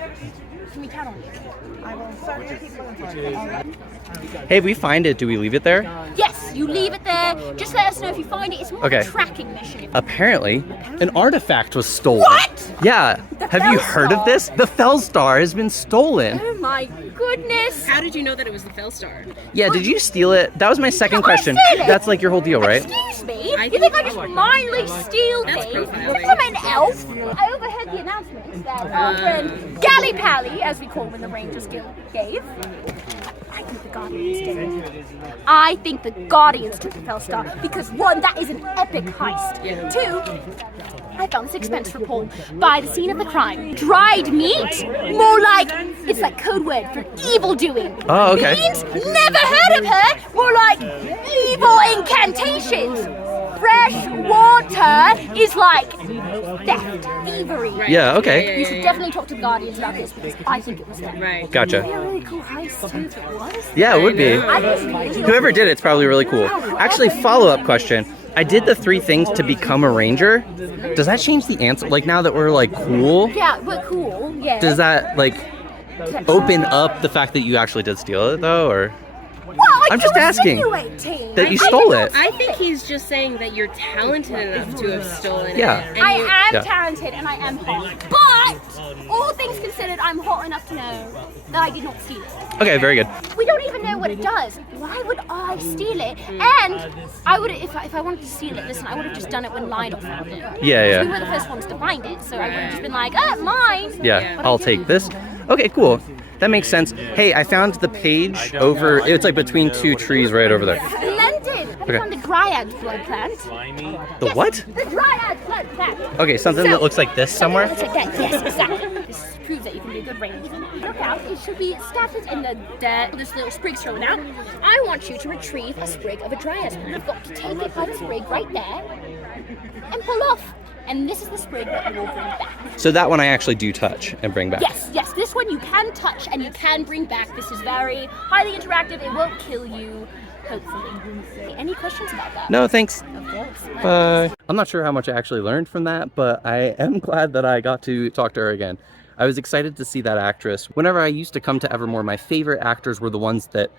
Can we count on you? I will certainly keep Hey, if we find it, do we leave it there? Yes, you leave it there. Just let us know if you find it. It's more Okay. of a tracking mission. Apparently, an artifact was stolen. What? Yeah. Have you heard of this? The Fellstar has been stolen. Oh my goodness. How did you know that it was the Fellstar? Yeah, did you steal it? That was my second question. steal it. That's like your whole deal, right? Excuse me? You think I just mindlessly steal That's things profiling. from an elf? I overheard the announcements that our friend Gally Pally, as we call him in the Rangers Guild, gave. I think the Guardians did it. I think the Guardians took the Fellstar because 1, that is an epic heist. 2, I found this expense report by the scene of the crime. Dried meat? More like, it's like code word for evil doing. Oh, okay. Beans? Never heard of her. More like evil incantations. Fresh water is like theft, thievery. Yeah, okay. You should definitely talk to the Guardians about this because I think it was them. Right. Gotcha. It'd be a really cool heist too if it was. Yeah, it would be. I think it's really Whoever did it's probably really cool. Actually, follow-up question. I did the 3 things to become a ranger. Does that change the answer? Like now that we're like cool, Yeah, we're cool. Yeah. does that like open up the fact that you actually did steal it though, or? Well, I'm just asking that you stole it. I think he's just saying that you're talented enough to have stolen Yeah. it. I am Yeah. talented and I am hot. But all things considered, I'm hot enough to know that I did not steal it. Okay, very good. We don't even know what it does. Why would I steal it? And I would, if I wanted to steal it, listen, I would have just done it when Lionel found it. Yeah, yeah. We were the first ones to find it, so I would have just been like, mine. Yeah, But I I'll didn't. take this. Okay, cool. That makes sense. Hey, I found the page over, it's like between 2 trees right over there. Splendid! I Okay. found the Dryad's blood plant. The what? The Dryad's blood plant. Okay, something that looks like this somewhere? Looks like that, yes, exactly. This proves that you can be a good ranger. Look out, it should be scattered in the dirt. This little sprig's thrown out. I want you to retrieve a sprig of a Dryad. You've got to take it by the sprig right there and pull off. And this is the sprig that you will bring back. So that one I actually do touch and bring back. Yes, this one you can touch and you can bring back. This is very highly interactive. It won't kill you, hopefully. Any questions about that? No, thanks. Of course. Bye. I'm not sure how much I actually learned from that, but I am glad that I got to talk to her again. I was excited to see that actress. Whenever I used to come to Evermore, my favorite actors were the ones that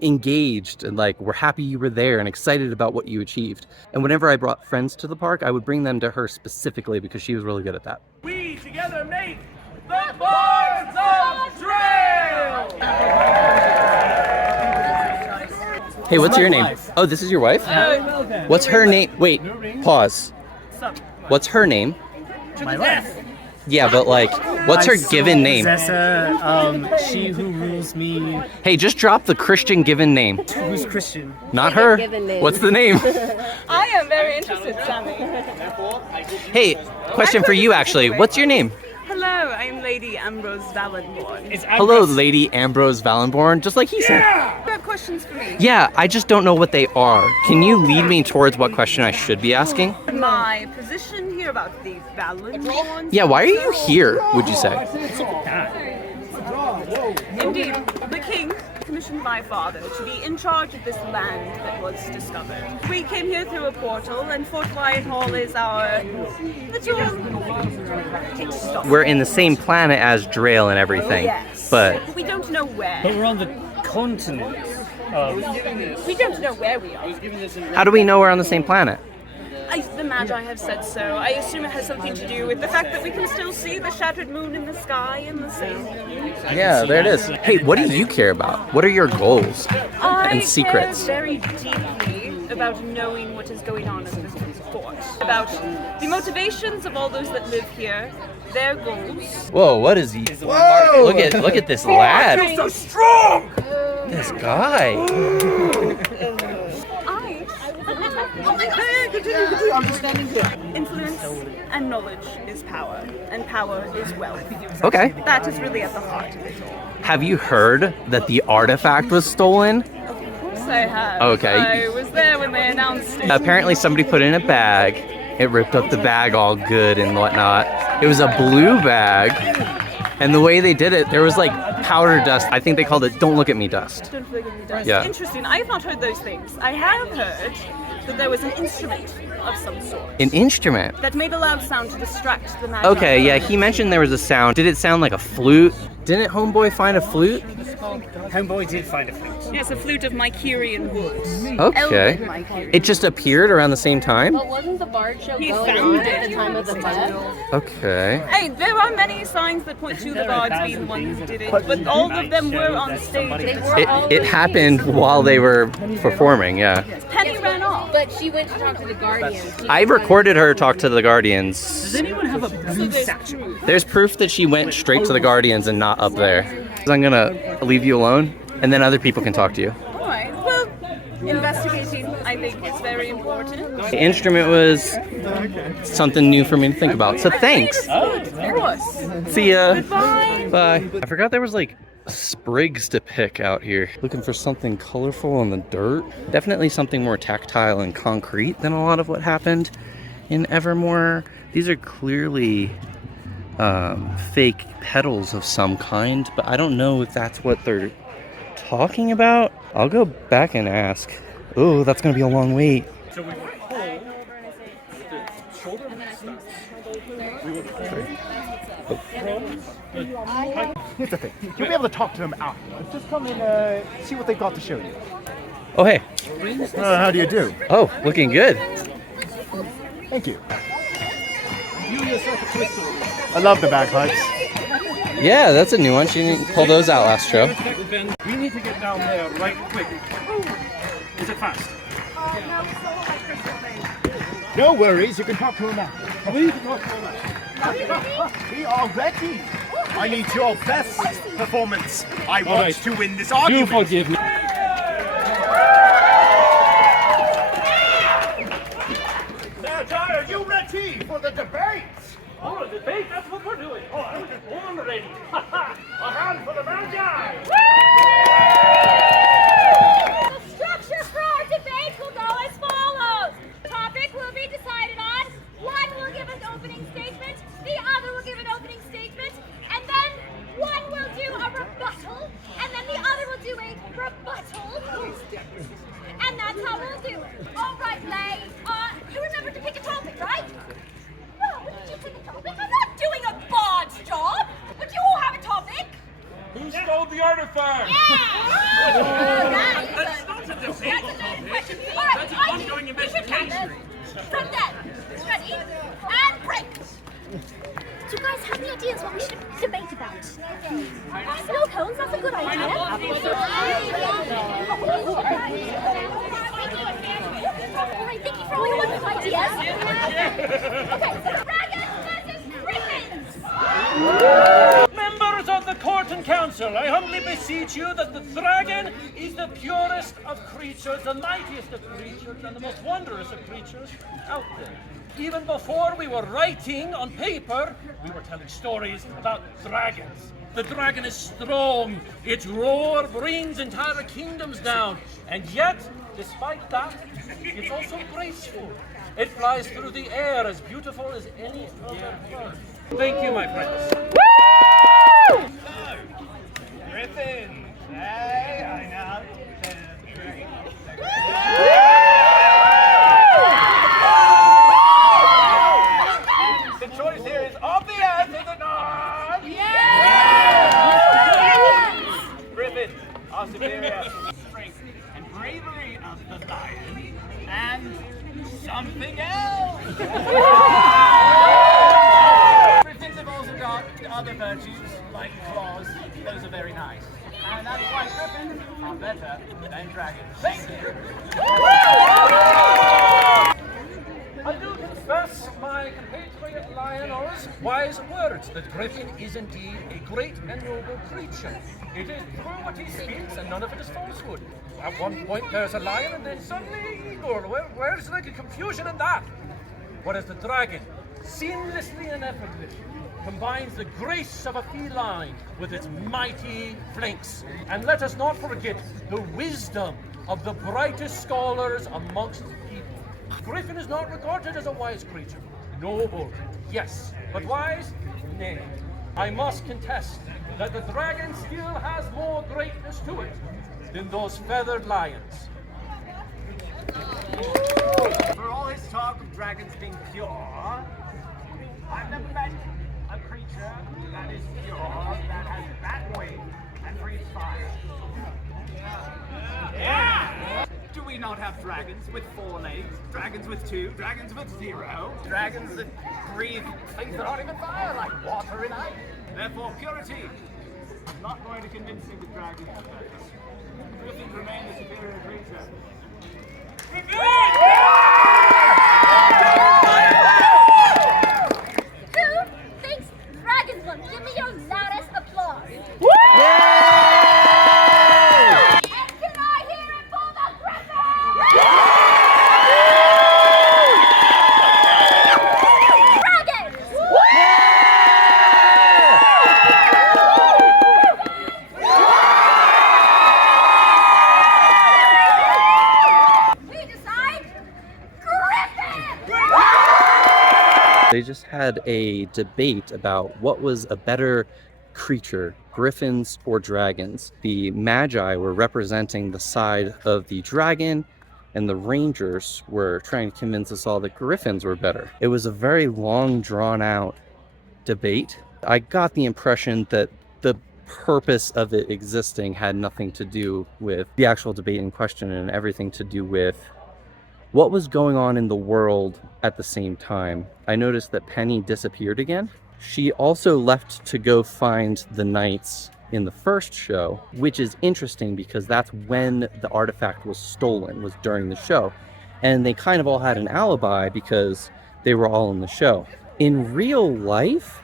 engaged and like were happy you were there and excited about what you achieved. And whenever I brought friends to the park, I would bring them to her specifically because she was really good at that. We together make the Bards of Trail! Hey, what's your name? Oh, this is your wife? What's her name? Wait, pause. What's her name? My wife. Yeah, but like, what's her given name? Possessor, she who rules me. Hey, just drop the Christian given name. Who's Christian? Not her. What's the name? I am very interested, Sammy. Hey, question for you actually. What's your name? Hello, I'm Lady Ambrose Valenborn. Hello, Lady Ambrose Valenborn, just like he said. You have questions for me? Yeah, I just don't know what they are. Can you lead me towards what question I should be asking? My position here about the Valenborns. Yeah, why are you here, would you say? Indeed, the king commissioned my father to be in charge of this land that was discovered. We came here through a portal, and Fort Wyatt Hall is our little stop. We're in the same planet as Drail and everything, Yes. but We don't know where. But we're on the continent. We don't know where we are. how do we know we're on the same planet? The magi have said so. I assume it has something to do with the fact that we can still see the shattered moon in the sky and the sea. Yeah, there it is. Hey, what do you care about? What are your goals and secrets? I care very deeply about knowing what is going on in this fort, about the motivations of all those that live here, their goals. Whoa, what is he? Whoa! Look at this lad. I feel so strong. This guy. Oh my God! Continue. I'm just standing here. Influence and knowledge is power, and power is wealth. Okay. That is really at the heart of it all. Have you heard that the artifact was stolen? Of course I have. Okay. I was there when they announced it. Apparently somebody put it in a bag. It ripped up the bag all good and whatnot. It was a blue bag. And the way they did it, there was like powder dust. I think they called it "Don't look at me" dust. Don't look at me, dust. Yeah. Interesting. I have not heard those things. I have heard that there was an instrument of some sort An instrument. that made a loud sound to distract the magi. Okay, yeah, he mentioned there was a sound. Did it sound like a flute? Didn't Homeboy find a flute? Homeboy did find a flute. Yes, a flute of Mycerian wood. Okay. Elven Mycerian. It just appeared around the same time? But wasn't the bard show He going found on it. at the time of the theft? Okay. Hey, there are many signs that point to the bards being the ones who did it, but all of them were on stage. They were all It happened while they were performing, yeah. Penny ran off. But she went to talk to the guardians. I recorded her talk to the Guardians. Does anyone have a blue satchel? There's proof that she went straight to the Guardians and not up there. I'm gonna leave you alone, and then other people can talk to you. Alright, well, investigating, I think, is very important. The instrument was something new for me to think about, so thanks. Of course. See ya. Goodbye. Bye. I forgot there was like sprigs to pick out here. Looking for something colorful in the dirt. Definitely something more tactile and concrete than a lot of what happened in Evermore. These are clearly fake petals of some kind, but I don't know if that's what they're talking about. I'll go back and ask. Oh, that's gonna be a long wait. So we would pull with the shoulder. Here's the thing. You'll be able to talk to them afterwards. Just come and see what they've got to show you. Oh, hey. How do you do? Oh, looking good. Thank you. I love the bagpipes. Yeah, that's a new one. She didn't pull those out last show. We need to get down there right quick. Is it fast? No worries, you can talk to him after. We can talk to him We are ready. I need your best performance. I All want right. to win this You argument. forgive me. Magi, are you ready for the debate? Oh, the debate, that's what we're doing. Oh, I'm ready. A hand for the magi. The structure for our debate will go as follows. Topic will be decided on. One will give an opening statement, the other will give an opening statement, and then one will do a rebuttal, and then the other will do a rebuttal. And that's how we'll do it. All right, Lay. You remember to pick a topic, right? No, did you pick a topic? I'm not doing a bard's job, but you all have a topic. Who stole the artifact? That's not a debate topic. All right, That's an ongoing investigation. From then, ready, and break. Do you guys have any ideas what we should debate about? Snow cones, that's a good idea. All right, thank you for all your wonderful ideas. Okay, dragons versus counsel, I humbly beseech you that the dragon is the purest of creatures, the mightiest of creatures, and the most wondrous of creatures out there. Even before we were writing on paper, we were telling stories about dragons. The dragon is strong, its roar brings entire kingdoms down, and yet, despite that, it's also graceful. It flies through the air as beautiful as any other bird. Thank you, my friends. So, griffins, hey, I know. The choice here is obvious, is it not? Yes! Griffins are superior. Strength and bravery of the lion, and something else. Griffins have also got other virtues, like claws. Those are very nice. And that's why griffins are better than dragons. Thank you. I do confess, my compatriot Lionel's wise words, that Griffin is indeed a great and noble creature. It is true what he speaks, and none of it is falsehood. At one point there's a lion, and then suddenly an eagle. Where's the confusion in that? Whereas the dragon, seamlessly and effortlessly, combines the grace of a feline with its mighty flanks. And let us not forget the wisdom of the brightest scholars amongst people. Griffin is not regarded as a wise creature. Noble, yes, but wise? Nay. I must contest that the dragon still has more greatness to it than those feathered lions. For all his talk of dragons being pure, I've never met a creature that is pure, that has that wing, and breathes fire. Yeah! Do we not have dragons with 4 legs, dragons with 2, dragons with 0, dragons that breathe things that aren't even fire, like water and ice? Therefore, purity. I'm not going to convince me with dragons. Griffins remain the superior creature. Who thinks dragons will give me your loudest applause? And can I hear it for the They just had a debate about what was a better creature, griffins or dragons. The magi were representing the side of the dragon, and the rangers were trying to convince us all that griffins were better. It was a very long, drawn-out debate. I got the impression that the purpose of it existing had nothing to do with the actual debate in question and everything to do with what was going on in the world at the same time. I noticed that Penny disappeared again. She also left to go find the knights in the first show, which is interesting because that's when the artifact was stolen, was during the show. And they kind of all had an alibi because they were all in the show. In real life,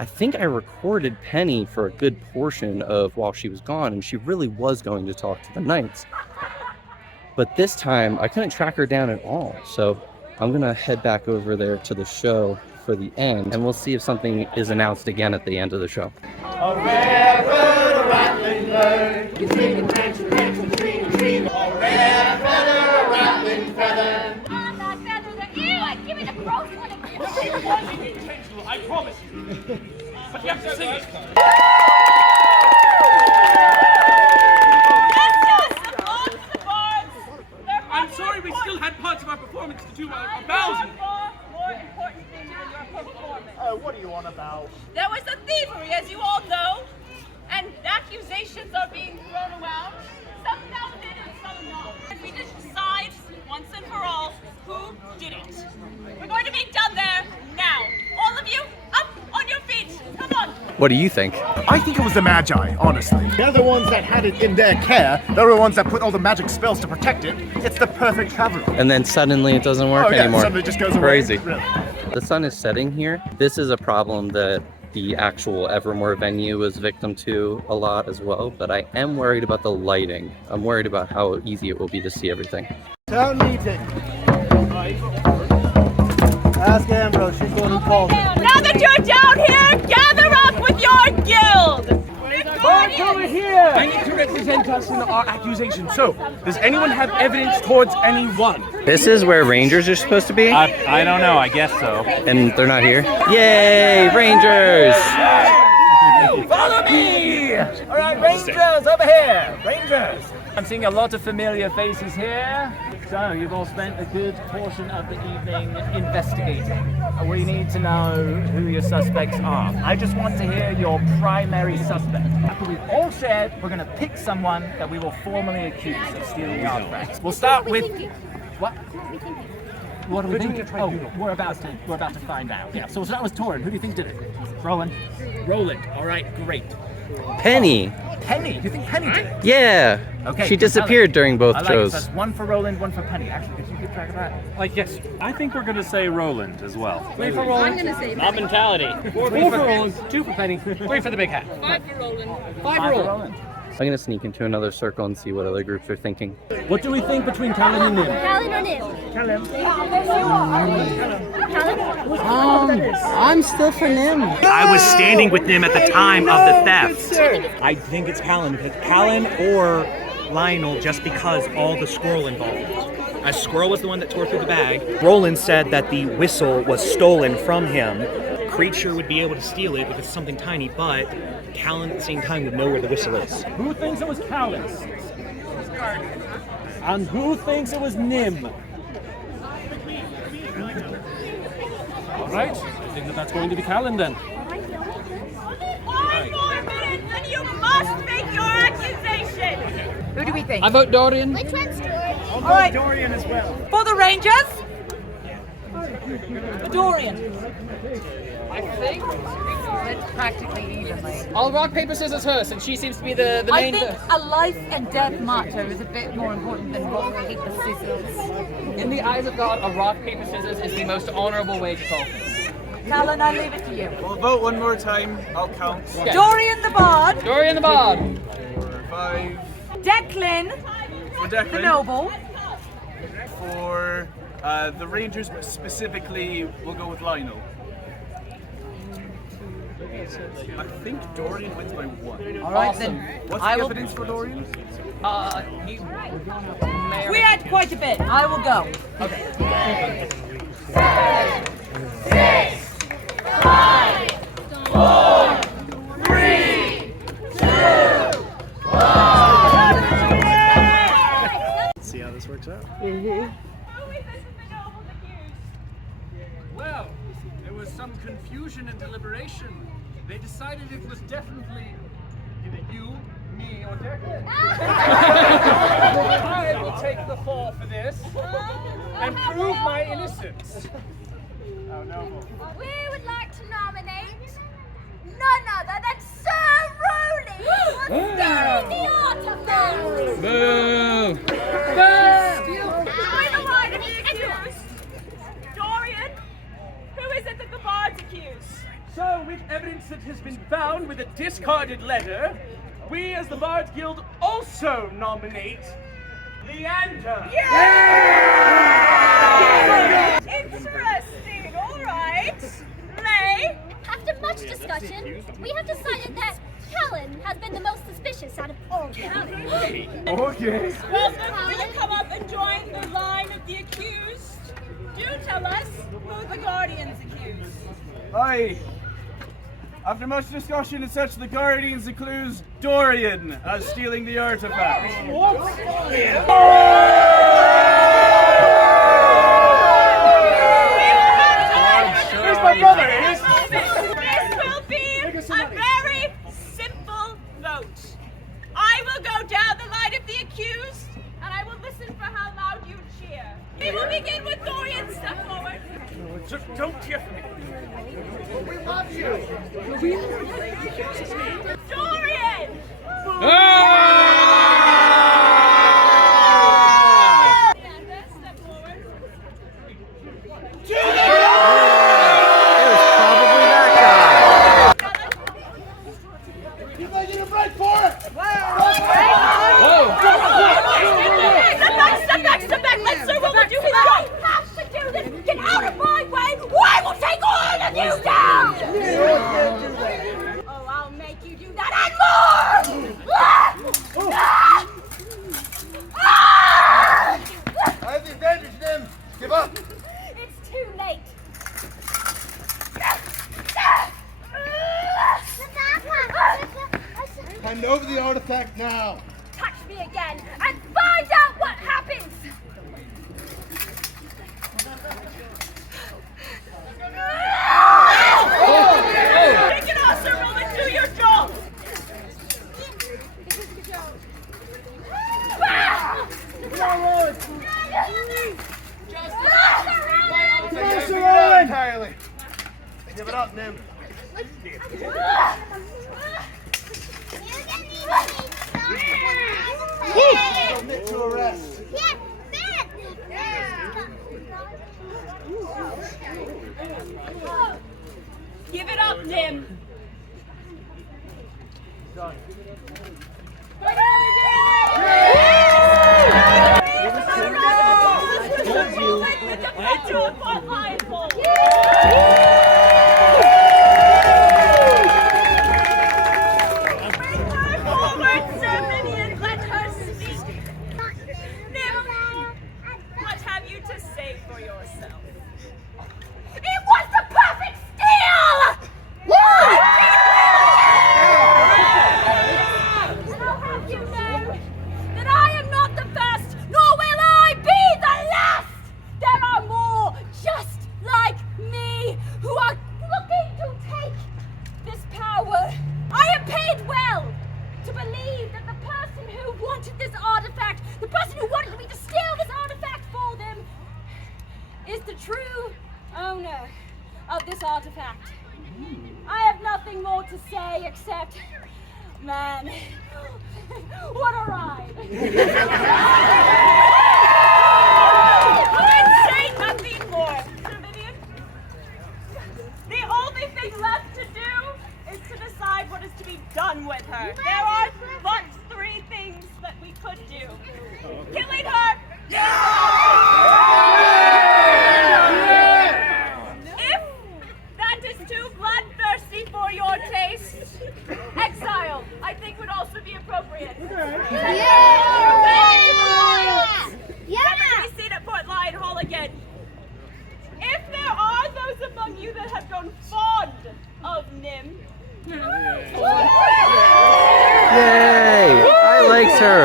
I think I recorded Penny for a good portion of while she was gone, and she really was going to talk to the knights. But this time, I couldn't track her down at all. So I'm gonna head back over there to the show for the end, and we'll see if something is announced again at the end of the show. A rare bird, a rattling bird, you sing and dance and dance and dream and dream. A rare feather, a rattling feather. On that feather, the ew, give me the gross one again. It wasn't intentional, I promise you. But you have to sing it. I'm sorry, we still had parts of our performance to do a bowsing. More important thing than your performance. Oh, what are you on about? There was a thievery, as you all know, and accusations are being thrown around. Some founded and some not. And we just decide once and for all who did it. We're going to be done there now. All of you, up on your feet. Come on. What do you think? I think it was the Magi, honestly. They're the ones that had it in their care. They're the ones that put all the magic spells to protect it. It's the perfect traveler. And then suddenly it doesn't work anymore. Suddenly it just goes away. Crazy. Really. The sun is setting here. This is a problem that the actual Evermore venue was victim to a lot as well, but I am worried about the lighting. I'm worried about how easy it will be to see everything. Town meeting. Ask Ambrose, she's the one who called it. Now that you're down here, gather up with your guild! Bart, over here! I need to represent us in our accusation. So, does anyone have evidence towards anyone? This is where Rangers are supposed to be? I don't know, I guess so. And they're not here? Yay, Rangers! Follow me! All right, Rangers, over here! Rangers! I'm seeing a lot of familiar faces here. So, you've all spent a good portion of the evening investigating. We need to know who your suspects are. I just want to hear your primary suspect. After we've all shared, we're going to pick someone that we will formally accuse of stealing the artifacts. We'll start with... What? What are we thinking? Oh, we're about to find out. Yeah. So that was Torin. Who do you think did it? Roland. Roland. All right. Great. Penny. Penny. You think Penny did it? Yeah. Okay. She disappeared during both shows. So that's one for Roland, one for Penny. Actually, did you keep track of that? Yes. I think we're gonna say Roland as well. 3 for Roland. I'm gonna say Mob mentality. 4 for Roland. 2 for Penny. 3 for the big hat. 5 for Roland. 5 for Roland. I'm gonna sneak into another circle and see what other groups are thinking. What do we think between Callan and Nim? Callan or Nim? I'm still for Nim. I was standing with Nim at the time of the theft. I think it's Callan, because Callan or Lionel, just because all the squirrel involvement. As Squirrel was the one that tore through the bag, Roland said that the whistle was stolen from him. Creature would be able to steal it if it's something tiny, but Callan at the same time would know where the whistle is. Who thinks it was Callan? And who thinks it was Nim? All right, I think that's going to be Callan then. 5 more minutes and you must make your accusation! Who do we think? I vote Dorian. Which one's Dorian? I'll All right. Dorian as well. For the Rangers? For Dorian. I think it's practically evenly. I'll rock, paper, scissors, her, since she seems to be the I main... think a life and death motto is a bit more important than rock, paper, scissors. In the eyes of God, a rock, paper, scissors is the most honorable way to solve things. Callan, I leave it to you. We'll vote one more time. I'll count. Yeah. Dorian the Bard. Dorian the Bard. 4, 5. Declan. For Declan. The Noble. For the Rangers specifically, we'll go with Lionel. I think Dorian wins by 1. All right, then. What's the evidence for Dorian? We had quite a bit. I will go. Okay. 7, 6, 5, 4, 3, 2, 1. See how this works out. Well, there was some confusion and deliberation. They decided it was definitely either you, me, or Declan. I will take the fall for this and prove my innocence. How noble. We would like to nominate none other than Sir Rowley for stealing the artifact. Boo! By the line of the accused, Dorian, who is it that the Bard's accused? So, with evidence that has been found with a discarded letter, we as the Bards Guild also nominate Leander. Yeah! Interesting, alright. Lay. After much discussion, we have decided that Callan has been the most suspicious out of all of them. Okay. Welcome, will you come up and join the line of the accused? Do tell us who the Guardians accuse. Aye. After much discussion and such, the Guardians accuse Dorian as stealing the artifact. What? Where's my brother? This will be a very simple vote. I will go down the line of the accused, and I will listen for how loud you cheer. We will begin with Dorian. Step forward. Don't cheer for me. We love you. Dorian! Step forward. It was probably that guy. Hand over the artifact now. Touch me again and find out what happens! Take it off, Sir Roland, do your job! Sir Roland! Entirely. Give it up, Nim. Submit to arrest. Give it up, Nim. What have you to say for yourself? It was the perfect steal! I'll have you know that I am not the first, nor will I be the last! There are more just like me who are looking to take this power. I am paid well to believe that the person who wanted this artifact, the person who wanted me to steal this artifact for them, is the true owner of this artifact. I have nothing more to say except, man, what a ride. I'd say nothing more, Sir Vivienne. The only thing left to do is to decide what is to be done with her. There are but 3 things that we could do. Killing her! If that is too bloodthirsty for your taste, exile, I think, would also be appropriate. Never to be seen at Fort Lion Hall again. If there are those among you that have grown fond of Nim, Yay! I liked her.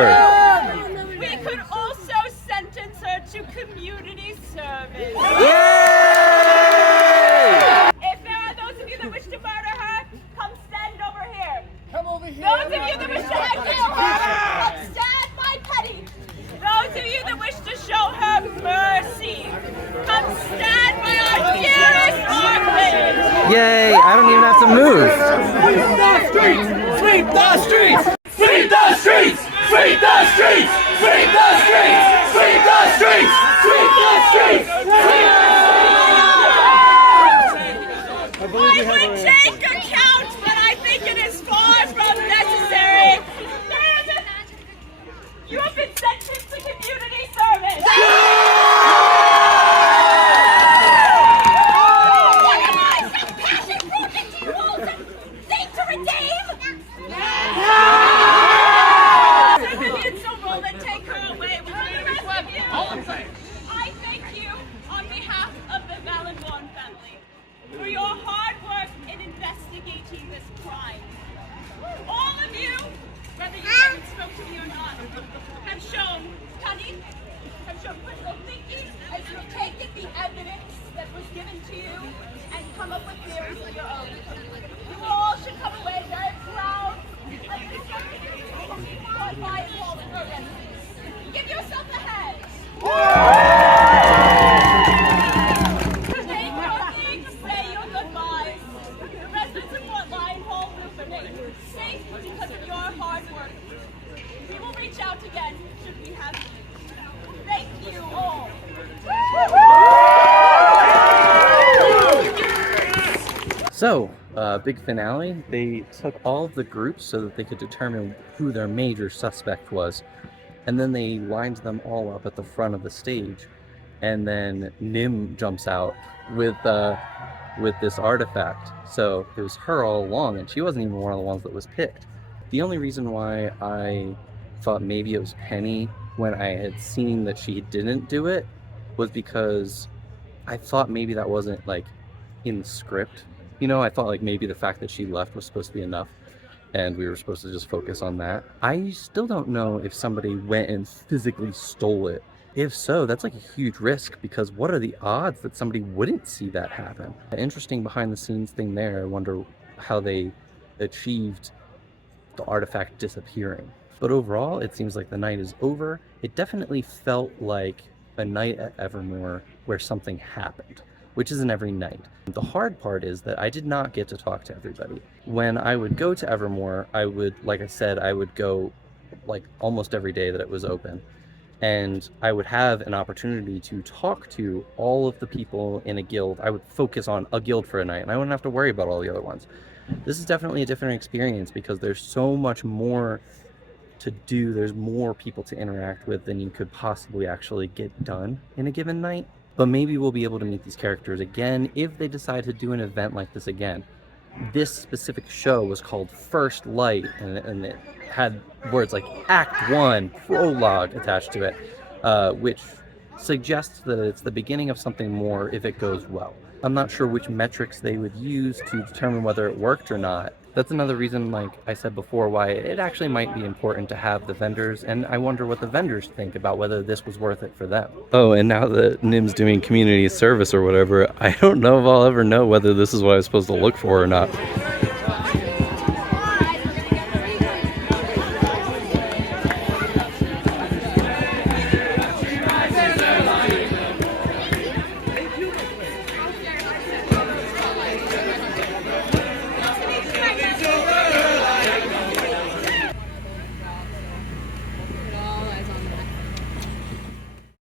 we could also sentence her to community service. Yay! If there are those of you that wish to murder her, come stand over here. Come over here. Those of you that wish to exile her, come stand my petty. Those of you that wish to show her mercy, come stand by our dearest orphan. Yay! I don't even have to move. Sweep the streets! Sweep the streets! Sweep the streets! Sweep the streets! Sweep the streets! Sweep the streets! I would take account, but I think it is far from necessary. You have been sentenced to community service. What am I, some passion project you all seek to redeem? Sir Vivienne, so Roland, take her away with the rest of you. I thank you on behalf of the Valenborn family for your hard work in investigating this crime. All of you, whether you ever spoke to me or not, have shown cunning, have shown critical thinking, as you have taken the evidence that was given to you and come up with theories of your own. You all should come away very proud of this by Paul Urban. Give yourself a hand. Take your things, say your goodbyes. The residents of Fort Lion Hall will remain safe because of your hard work. We will reach out again should we have need. Thank you all. So, big finale. They took all of the groups so that they could determine who their major suspect was. And then they lined them all up at the front of the stage. And then Nim jumps out with this artifact. So it was her all along, and she wasn't even one of the ones that was picked. The only reason why I thought maybe it was Penny when I had seen that she didn't do it was because I thought maybe that wasn't like in the script. You know, I thought like maybe the fact that she left was supposed to be enough. and we were supposed to just focus on that. I still don't know if somebody went and physically stole it. If so, that's like a huge risk, because what are the odds that somebody wouldn't see that happen? An interesting behind the scenes thing there. I wonder how they achieved the artifact disappearing. But overall, it seems like the night is over. It definitely felt like a night at Evermore where something happened, which isn't every night. The hard part is that I did not get to talk to everybody. When I would go to Evermore, I would, like I said, I would go like almost every day that it was open. And I would have an opportunity to talk to all of the people in a guild. I would focus on a guild for a night, and I wouldn't have to worry about all the other ones. This is definitely a different experience because there's so much more to do. There's more people to interact with than you could possibly actually get done in a given night. But maybe we'll be able to meet these characters again if they decide to do an event like this again. This specific show was called First Light, and it had words like Act 1, Prologue attached to it, which suggests that it's the beginning of something more if it goes well. I'm not sure which metrics they would use to determine whether it worked or not. That's another reason, like I said before, why it actually might be important to have the vendors, and I wonder what the vendors think about whether this was worth it for them. Oh, and now that Nim's doing community service or whatever, I don't know if I'll ever know whether this is what I was supposed to look for or not.